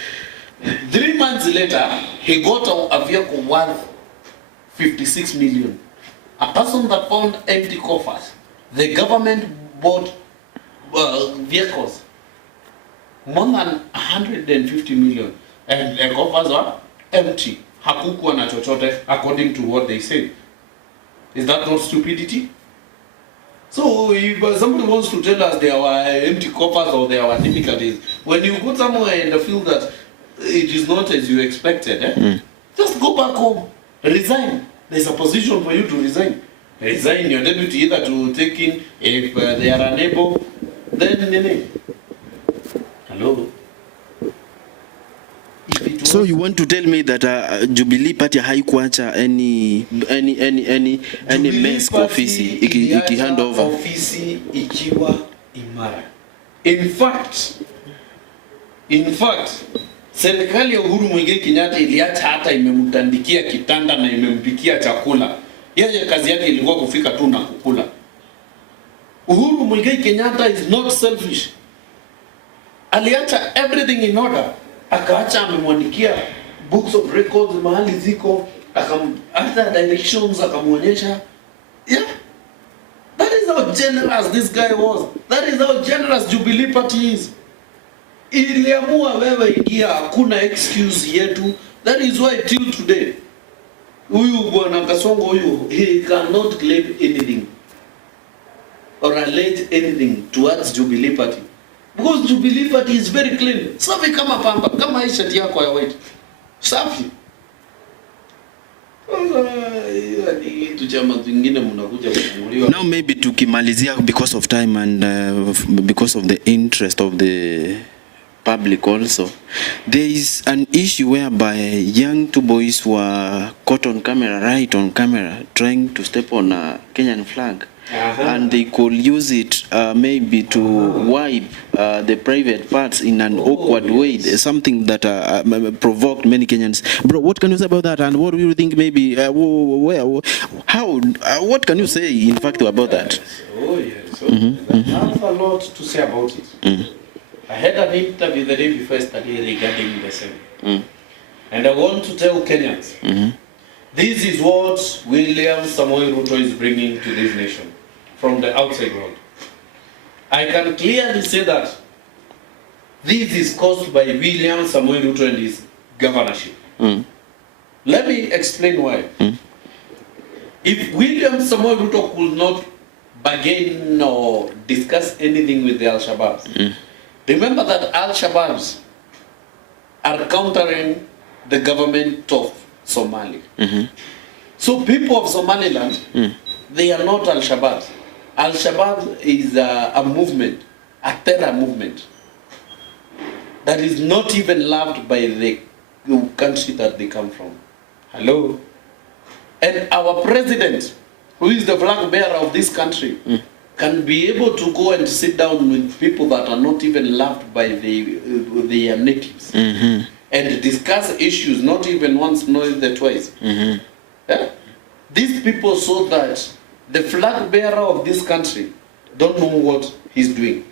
3 months later, he got a vehicle worth 56 million. A person that found empty coffers. The government bought vehicles more than 150 million, and the coffers are empty. Hakukuwa na chochote, according to what they say. Is that not stupidity? So if somebody wants to tell us there were empty coffers or there were difficulties, when you go somewhere and feel that it is not as you expected, just go back home, resign. There's a position for you to resign. Resign your deputy either to take in, if they are unable, then hello. So you want to tell me that Jubilee Party haikuacha any mess ofisi iki hand over ofisi ikiwa imara. In fact, serikali ya Uhuru Muigai Kenyatta iliacha hata imemtandikia kitanda na imempikia chakula. Yeye kazi yake ilikuwa kufika tu na kukula. Uhuru Muigai Kenyatta is not selfish. Aliacha everything in order. Akaacha amemwandikia books of records mahali ziko, after directions akamuonyesha. Yeah, that is how generous this guy was. That is how generous Jubilee Party is. Iliamua wewe ingia, hakuna excuse yetu. That is why till today huyu bwana Kasongo huyu, he cannot claim anything or allege anything towards Jubilee Party. Because Jubilee Party is very clean. Safi kama pamba, kama hii shati yako ya white. Safi. Now maybe tukimalizia because of time and because of the interest of the public also, there is an issue whereby young two boys were caught on camera, right on camera, trying to step on a Kenyan flag. And they could use it maybe to wipe the private parts in an awkward way, something that provoked many Kenyans. Bro, what can you say about that? And what do you think maybe, what can you say in fact about that? Oh yes, so I have a lot to say about it. I had an interview the day before yesterday regarding the same. And I want to tell Kenyans, this is what William Samoei Ruto is bringing to this nation from the outside world. I can clearly say that this is caused by William Samoei Ruto and his governorship. Let me explain why. If William Samoei Ruto could not bargain or discuss anything with the Al-Shabaabs, remember that Al-Shabaabs are countering the government of Somalia. So people of Somaliland, they are not Al-Shabaab. Al-Shabaab is a movement, a terror movement, that is not even loved by the country that they come from. Hello? And our president, who is the flag bearer of this country, can be able to go and sit down with people that are not even loved by the natives. And discuss issues, not even once, not even twice. Yeah? These people saw that the flag bearer of this country don't know what he's doing.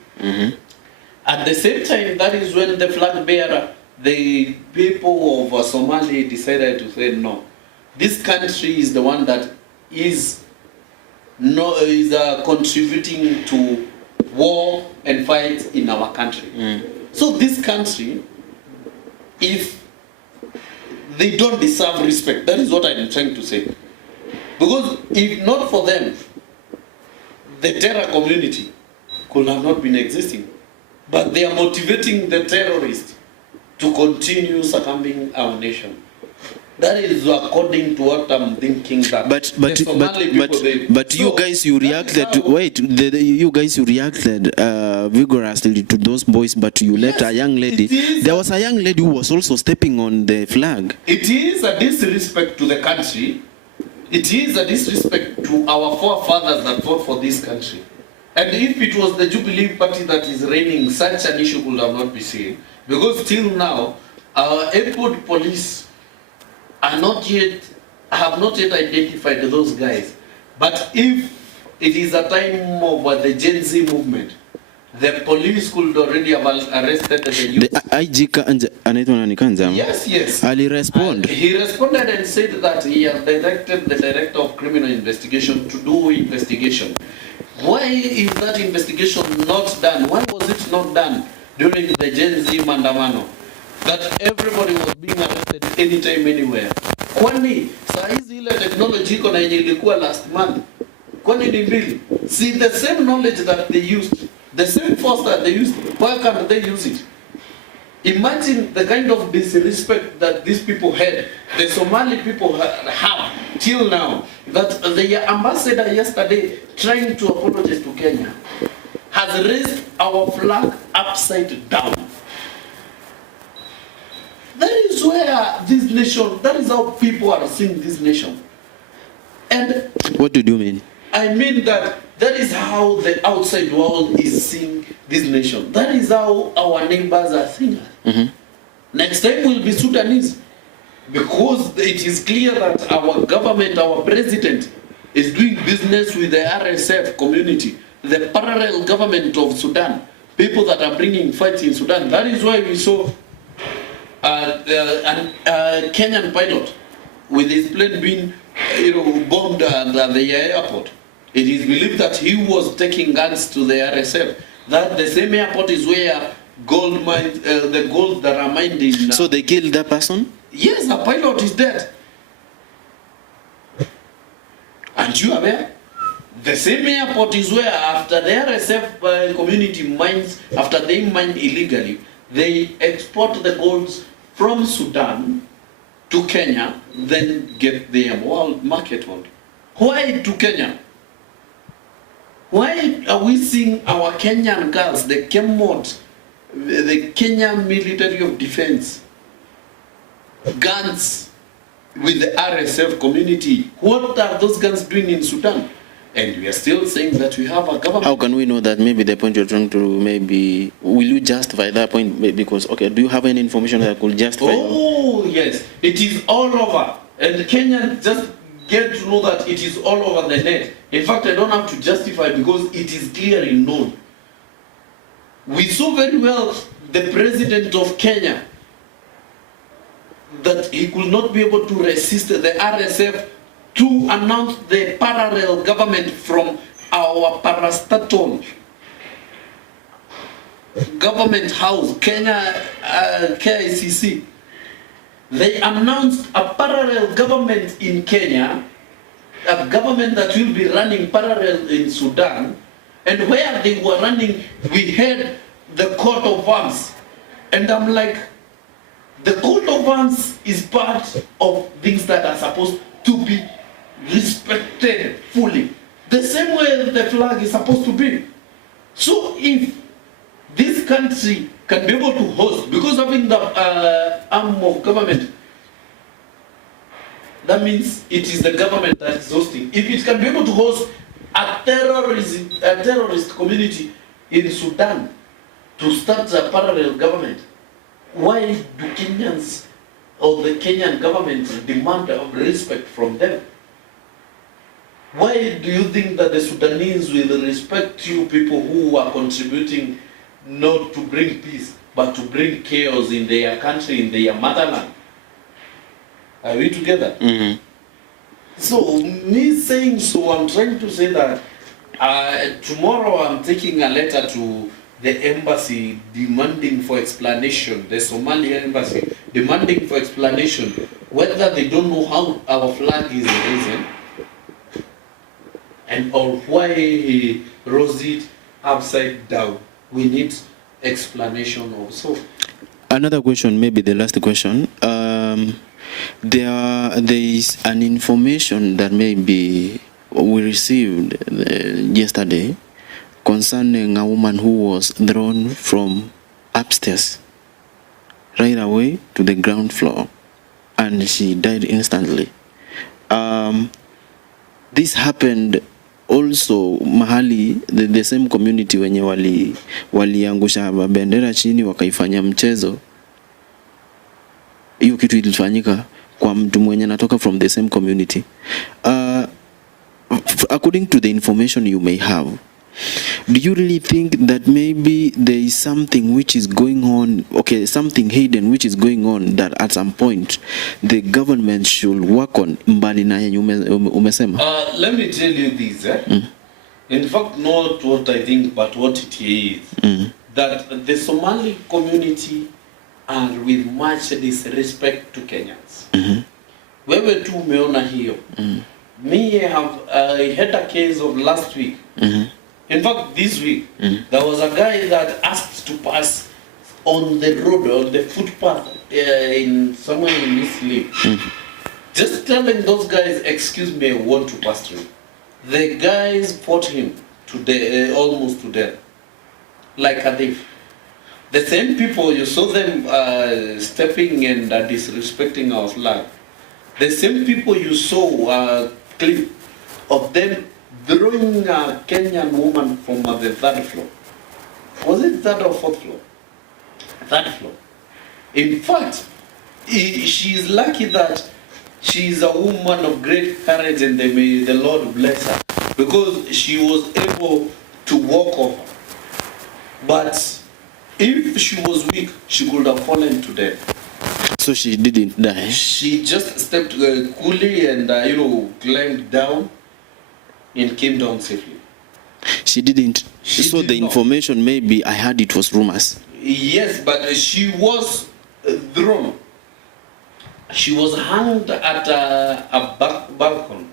At the same time, that is when the flag bearer the people of Somalia decided to say no. This country is the one that is contributing to war and fight in our country. So this country, if they don't deserve respect, that is what I'm trying to say. Because if not for them, the terror community could have not been existing. But they are motivating the terrorists to continue succumbing our nation. That is according to what I'm thinking. That but you guys, you reacted. You guys, you reacted vigorously to those boys, but you let a young lady. There was a young lady who was also stepping on the flag. It is a disrespect to the country. It is a disrespect to our forefathers that fought for this country. And if it was the Jubilee Party that is reigning, such an issue could have not been seen. Because till now, our airport police have not yet identified those guys. But if it is a time of the Gen Z movement, the police could already have arrested the youth. The IG Yes. Ali respond. He responded and said that he has directed the Director of Criminal Investigation to do investigation. Why is that investigation not done? Why was it not done during the Gen Z Mandamano? That everybody was being arrested anytime, anywhere. Kwani saa hizi ile technology iko na yenye ilikuwa last month? Kwani ni mbili? See, the same knowledge that they used, the same force that they used, why can't they use it? Imagine the kind of disrespect that these people had, the Somali people have till now, that the ambassador yesterday trying to apologize to Kenya has raised our flag upside down. That is where this nation, that is how people are seeing this nation. And what do you mean? I mean that is how the outside world is seeing this nation. That is how our neighbors are seeing it. Next time will be Sudanese. Because it is clear that our government, our president, is doing business with the RSF community, the parallel government of Sudan, people that are bringing fights in Sudan. That is why we saw a Kenyan pilot with his plane being bombed at the airport. It is believed that he was taking guns to the RSF. That the same airport is where the gold that are mined in. So they killed that person? Yes, the pilot is dead. And you are aware? The same airport is where after the RSF community mines, after they mine illegally, they export the golds from Sudan to Kenya, then get their world market on. Why to Kenya? Why are we seeing our Kenyan girls, the KEMOD, the Kenya Military of Defense, guns with the RSF community? What are those guns doing in Sudan? And we are still saying that we have a government. How can we know that maybe the point you're trying to will you justify that point? Because, okay, do you have any information that could justify? Oh, yes. It is all over. And Kenyans just get to know that it is all over the net. In fact, I don't have to justify because it is clearly known. We saw very well the president of Kenya that he could not be able to resist the RSF to announce the parallel government from our parastatal government house, Kenya KICC. They announced a parallel government in Kenya, a government that will be running parallel in Sudan, and where they were running, we had the coat of arms. And I'm like, the coat of arms is part of things that are supposed to be respected fully. The same way the flag is supposed to be. So if this country can be able to host, because having the arm of government, that means it is the government that is hosting. If it can be able to host a terrorist community in Sudan to start a parallel government, why do Kenyans or the Kenyan government demand respect from them? Why do you think that the Sudanese will respect you people who are contributing not to bring peace? but to bring chaos in their country, in their motherland. Are we together? Mm-hmm. So me saying so, I'm trying to say that tomorrow I'm taking a letter to the embassy demanding for explanation, the Somali embassy demanding for explanation whether they don't know how our flag is risen and or why he rose it upside down. We need explanation also. Another question, maybe the last question. There is an information that maybe we received yesterday concerning a woman who was thrown from upstairs right away to the ground floor, and she died instantly. This happened also mahali the same community wenye waliangusha bendera chini wakaifanya mchezo. Hiyo kitu ilifanyika kwa mtu mwenye natoka from the same community. According to the information you may have, do you really think that maybe there is something which is going on, okay, something hidden which is going on that at some point the government should work on? Mbali na yenye umesema. Let me tell you this. In fact, not what I think, but what it is. That the Somali community are with much disrespect to Kenyans. Wewe tu umeona hiyo. Me I had a case of last week. In fact, this week, there was a guy that asked to pass on the road, on the footpath in somewhere in Eastleigh. Just telling those guys, excuse me, I want to pass through. The guys fought him to almost to death. Like a thief. The same people, you saw them stepping and disrespecting our flag. The same people you saw clip of them throwing a Kenyan woman from the third floor. Was it third or fourth floor? Third floor. In fact, she is lucky that she is a woman of great courage, and may the Lord bless her, because she was able to walk over. But if she was weak, she could have fallen to death. So she didn't die? She just stepped coolly and climbed down and came down safely. She didn't. So the information, maybe I heard it was rumors. Yes, but she was thrown. She was hanged at a balcony.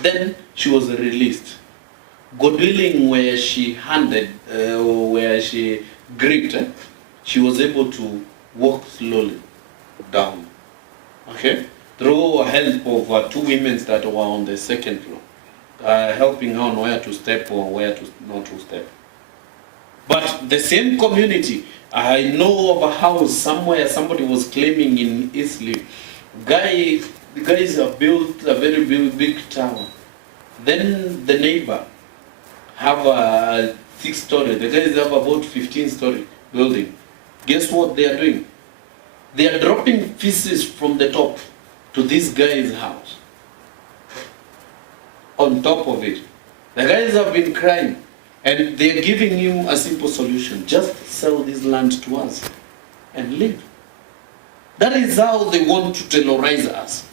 Then she was released. God willing, where she handed, where she gripped, she was able to walk slowly down. Okay? Through help of two women that were on the second floor. Helping her on where to step or where to not to step. But the same community, I know of a house somewhere somebody was claiming in Eastleigh. The guys have built a very big tower. Then the neighbor have a 6-story. The guys have about 15-story building. Guess what they are doing? They are dropping pieces from the top to this guy's house. On top of it, the guys have been crying, and they are giving him a simple solution: just sell this land to us and leave. That is how they want to terrorize us.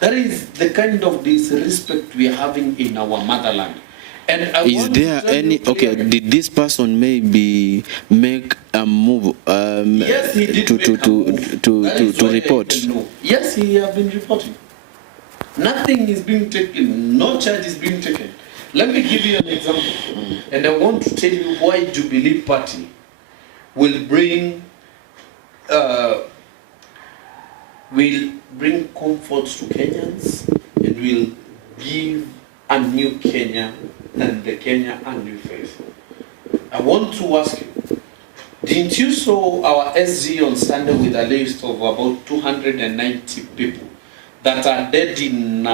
That is the kind of disrespect we are having in our motherland. And is there any, okay, did this person maybe make a move yes, he did to report? Yes, he has been reporting. Nothing is being taken, no charge is being taken. Let me give you an example. And I want to tell you why Jubilee Party will bring comfort to Kenyans, and will give a new Kenya and the Kenya a new face. I want to ask you, didn't you saw our SG on Sunday with a list of about 290 people that are dead in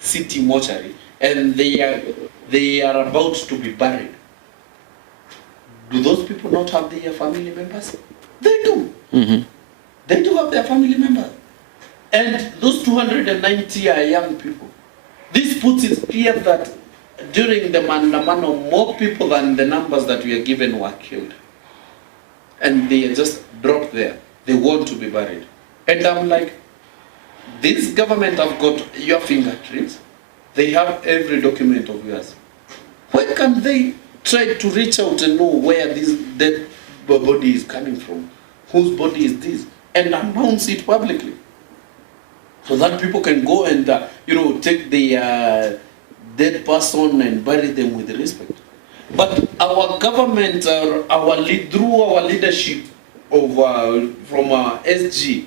city mortuary, and they are about to be buried? Do those people not have their family members? They do. They do have their family members. And those 290 are young people. This puts it clear that during the maandamano, more people than the numbers that we are given were killed. And they are just dropped there. They want to be buried. And I'm like, this government have got your fingerprints. They have every document of yours. Why can't they try to reach out and know where this dead body is coming from? Whose body is this? And announce it publicly. So that people can go and, take the dead person and bury them with respect. But our government, through our leadership from SG,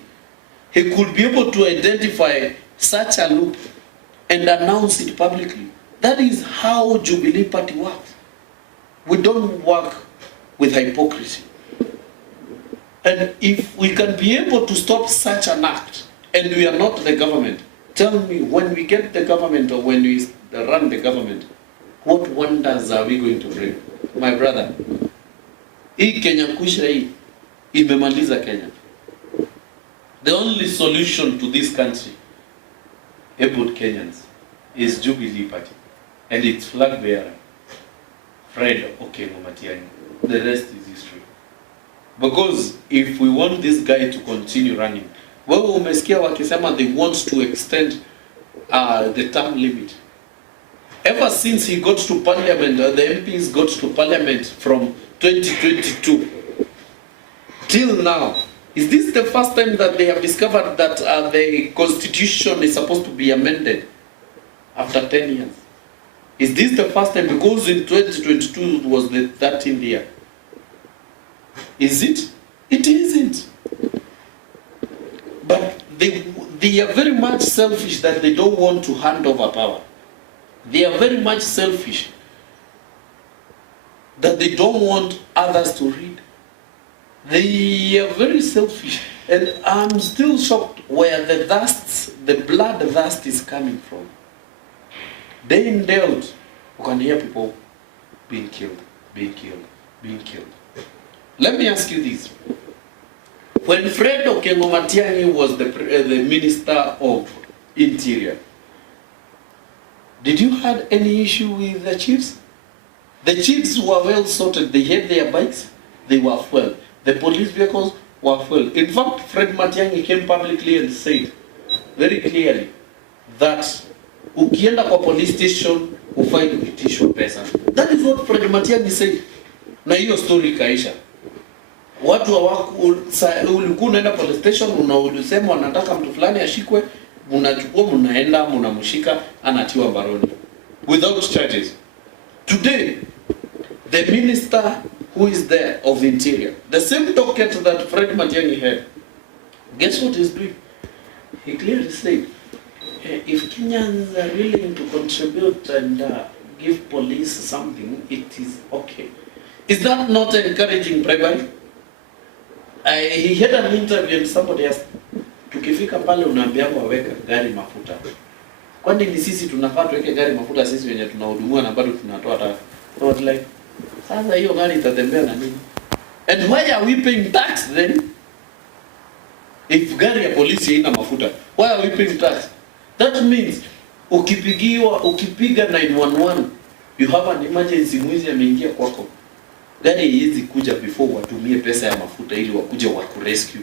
he could be able to identify such a loop and announce it publicly. That is how Jubilee Party works. We don't work with hypocrisy. And if we can be able to stop such an act, and we are not the government, tell me, when we get the government or when we run the government, what wonders are we going to bring? My brother, hii Kenya kuisha hii, imemaliza Kenya. The only solution to this country, about Kenyans, is Jubilee Party. And its flag bearer, Fred Matiangi. The rest is history. Because if we want this guy to continue running, wewe umesikia wakisema they want to extend the term limit. Ever since he got to parliament, the MPs got to parliament from 2022 till now, is this the first time that they have discovered that the constitution is supposed to be amended after 10 years? Is this the first time? Because in 2022 it was the 13th year. Is it? It isn't. But they are very much selfish that they don't want to hand over power. They are very much selfish that they don't want others to read. They are very selfish. And I'm still shocked where the blood thirst is coming from. Day in, day out, you can hear people being killed, being killed, being killed. Let me ask you this. When Fred Matiangi was the Minister of Interior, did you have any issue with the chiefs? The chiefs were well sorted. They had their bikes, they were full. The police vehicles were full. In fact, Fred Matiangi came publicly and said very clearly that ukienda kwa police station ufai kuitishwa pesa. That is what Fred Matiangi said. Na hiyo story kaisha. Watu ulikuwa unaenda police station, unausema wanataka mtu fulani ashikwe, mnachukua mnaenda mnamshika, anatiwa baroni without charges. Today, the minister who is there of Interior, the same docket that Fred Matiangi had, guess what he's doing? He clearly said, if Kenyans are willing to contribute and give police something, it is okay. Is that not encouraging bribery? He had an interview and somebody asked, tukifika pale unaambiwa weka gari mafuta. Kwani ni sisi tunafaa tuweke gari mafuta sisi wenye tunahudumia na bado tunatoa tax? I was like, sasa hiyo gari itatembea na nini? And why are we paying tax then? If gari ya polisi haina mafuta, why are we paying tax? That means ukipiga 911, you have an emergency, mwizi ameingia kwako. Gari hizi kuja before watumie pesa ya mafuta ili wakuje wakurescue.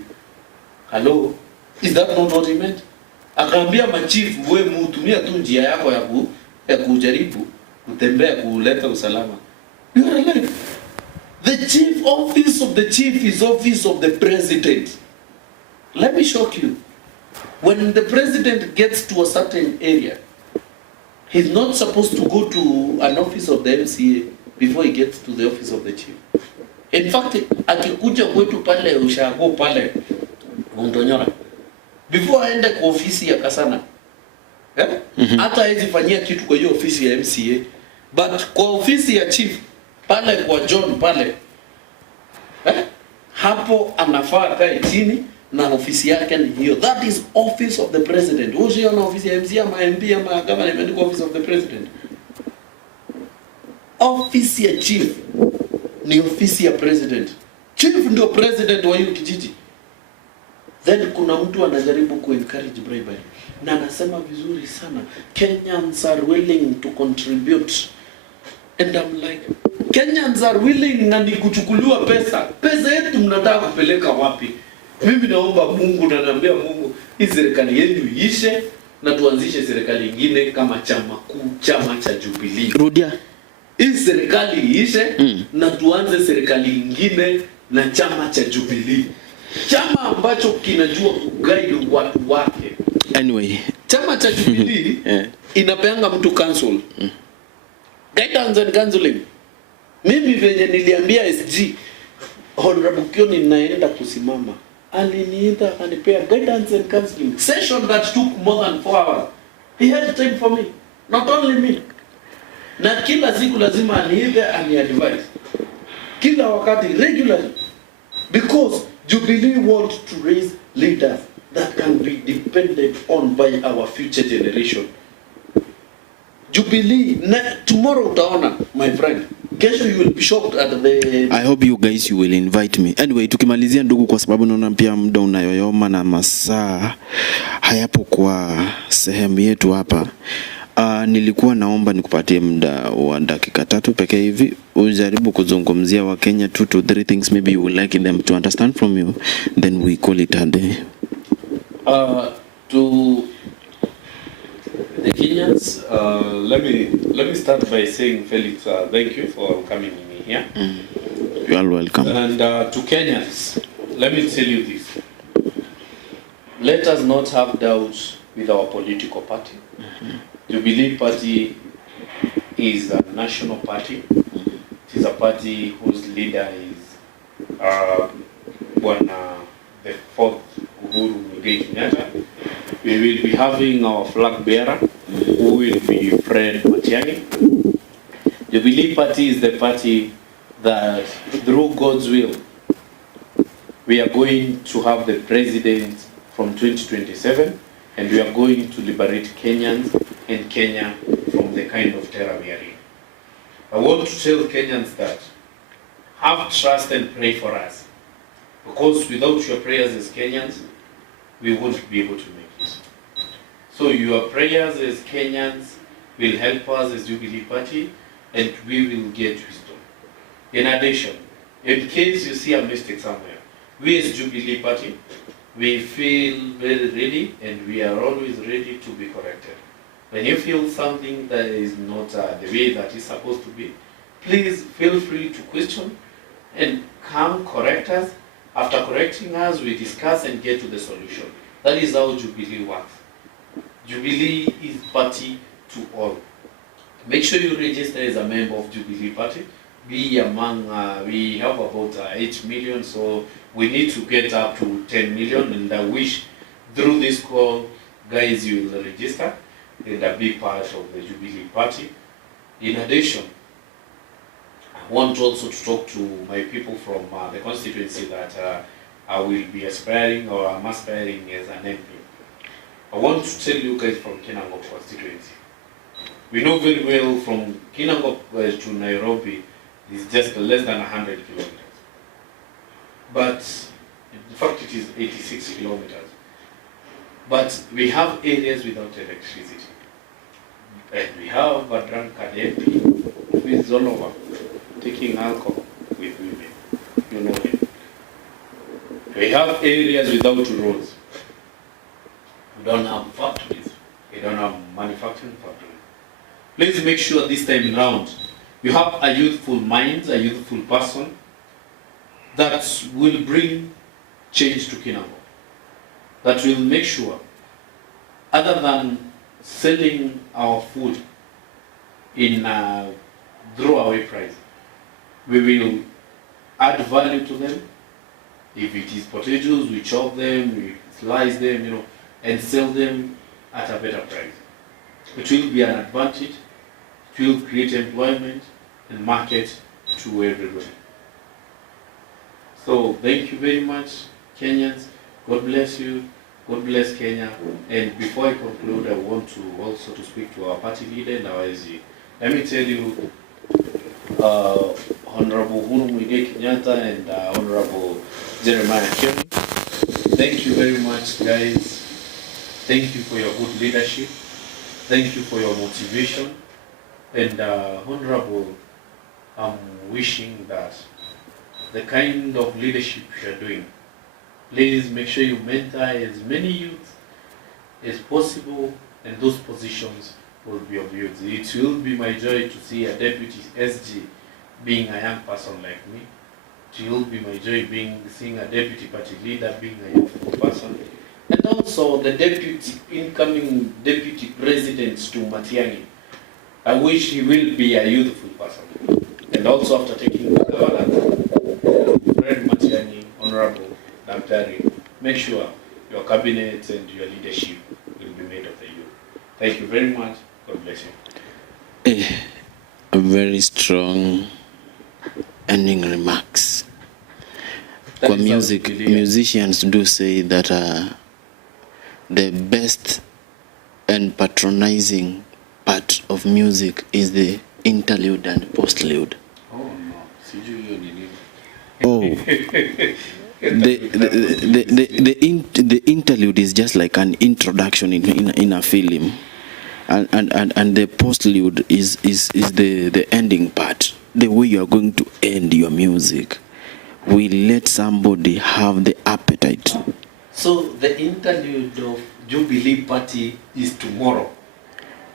Hello? Is that not what he meant? Akaambia machief, wewe mutumia tu njia yako ya kujaribu kutembea kuleta usalama. You are like, the chief office of the chief is office of the president. Let me shock you. When the president gets to a certain area, he's not supposed to go to an office of the MCA before he gets to the office of the chief. In fact, akikuja kwetu pale ushago pale Mtonyora, before aende kwa ofisi ya Kasana, hata hawezi fanyia kitu kwa hiyo ofisi ya MCA, but kwa ofisi ya chief pale kwa John pale, hapo anafaa kae chini na ofisi yake ni hiyo. That is office of the president. Usiyo na ofisi ya MCA ama MP ama governor imeandikwa office of the president. Office ya chief ni ofisi ya president. Chief ndio president wa hiyo kijiji. Then kuna mtu anajaribu ku-encourage bribery. Na anasema vizuri sana, Kenyans are willing to contribute And I'm like, Kenyans are willing na ni kuchukuliwa pesa. Pesa yetu mnataka kupeleka wapi? Mimi naomba Mungu na naambia Mungu, hii serikali yenu iishe na tuanzishe serikali nyingine kama chama cha Jubilee. Rudia. Hii serikali iishe na tuanze serikali nyingine na chama cha Jubilee. Chama ambacho kinajua kuguide watu wake. Anyway, chama cha Jubilee inapeanga mtu counsel. Guidance and counseling. Mimi venye niliambia SG Honorable Kioni naenda kusimama, aliniita akanipea guidance and counseling session that took more than 4 hours. He had time for me, not only me. Na kila siku lazima aniite ani-advise, kila wakati regularly, because Jubilee want to raise leaders that can be depended on by our future generation. Jubilee, tomorrow utaona, my friend. Kesho you will be shocked at the... I hope you guys you will invite me. Anyway, tukimalizia ndugu, kwa sababu naona pia muda unayoyoma na masaa hayapo kwa sehemu yetu hapa. Nilikuwa naomba nikupatie muda wa dakika 3 pekee hivi ujaribu kuzungumzia wa Kenya 2 to 3 things maybe you would like them to understand from you, then we call it a day. To the Kenyans, let me start by saying, Felix, thank you for coming in here. You are welcome. And to Kenyans, let me tell you this: let us not have doubts with our political party. The Jubilee Party is a national party. It is a party whose leader is the 4th Uhuru Muigai Kenyatta. We will be having our flag bearer, who will be Fred Matiangi. The Jubilee Party is the party that, through God's will, we are going to have the president from 2027, and we are going to liberate Kenyans and Kenya from the kind of terror we are in. I want to tell Kenyans that have trust and pray for us, because without your prayers as Kenyans, we won't be able to make it. So your prayers as Kenyans will help us as Jubilee Party, and we will get wisdom. In addition, in case you see a mistake somewhere, we as Jubilee Party, we feel very ready, and we are always ready to be corrected. When you feel something that is not the way that is supposed to be, please feel free to question and come correct us. After correcting us, we discuss and get to the solution. That is how Jubilee works. Jubilee is party to all. Make sure you register as a member of Jubilee Party. Be among, we have about 8 million, so we need to get up to 10 million, and I wish through this call, guys, you will register and be part of the Jubilee Party. In addition, I want also to talk to my people from the constituency that I will be aspiring, or I'm aspiring as an MP. I want to tell you guys from Kinangop constituency. We know very well from Kinangop to Nairobi is just less than 100 kilometers. But in fact it is 86 kilometers. But we have areas without electricity. And we have a drunkard MP who is all over, taking alcohol with women. You know him. We have areas without roads. We don't have factories. We don't have manufacturing factories. Please make sure this time round you have a youthful mind, a youthful person that will bring change to Kinangop. That will make sure, other than selling our food in throwaway price, we will add value to them. If it is potatoes, we chop them, we slice them, and sell them at a better price. It will be an advantage. It will create employment and market to everybody. So thank you very much, Kenyans. God bless you. God bless Kenya. And before I conclude, I want to also to speak to our party leader and our SG. Let me tell you, Honorable Uhuru Muigai Kenyatta and Honorable Jeremiah Kioni, thank you very much, guys. Thank you for your good leadership. Thank you for your motivation. And Honorable I'm wishing that the kind of leadership you're doing, please make sure you mentor as many youth as possible, and those positions will be of youth. It will be my joy to see a deputy SG being a young person like me. It will be my joy seeing a deputy party leader being a youthful person. And also the incoming deputy president to Matiangi. I wish he will be a youthful person. And also after taking the governor, Fred Matiangi, Honorable Daktari, make sure your cabinet and your leadership will be made of the youth. Thank you very much. God bless you. A very strong ending remarks. For musicians do say that the best and patronizing part of music is the interlude and postlude. Oh no, oh, the interlude is just like an introduction in a film, and the postlude is the ending part, the way you are going to end your music. We let somebody have the appetite. So the interlude of Jubilee Party is tomorrow.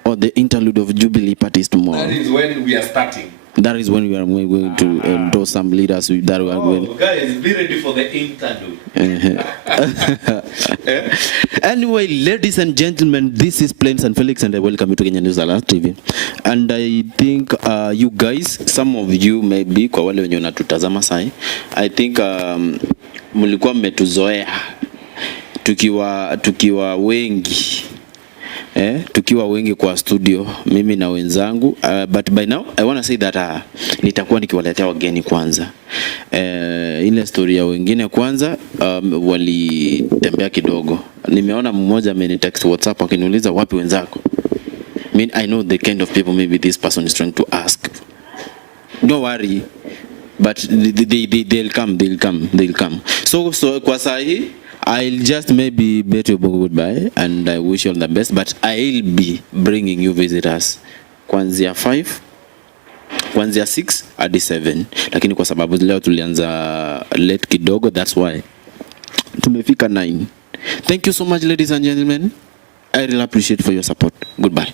Or the interlude of Jubilee Party is tomorrow. That is when we are starting. That is when we are going to endorse some leaders that we are going. Guys, be ready for the interlude. Anyway, ladies and gentlemen, this is Plains and Felix, and I welcome you to Kenya News Alert TV. And I think you guys, some of you maybe kwa wale wenye unatutazama sai, I think mlikuwa mmetuzoea tukiwa wengi. Tukiwa wengi kwa studio, mimi na wenzangu, but by now I want to say that nitakuwa nikiwaletea wageni kwanza. Ile story ya wengine kwanza, walitembea kidogo. Nimeona mmoja amenitext WhatsApp akiniuliza wapi wenzako. I know the kind of people maybe this person is trying to ask. Don't worry, but they'll come. So kwa sahi I'll just maybe bid you goodbye and I wish you all the best, but I'll be bringing you visitors kuanzia 5, kuanzia 6 hadi 7, lakini kwa sababu leo tulianza late kidogo, that's why tumefika 9. Thank you so much, ladies and gentlemen. I really appreciate for your support. Goodbye.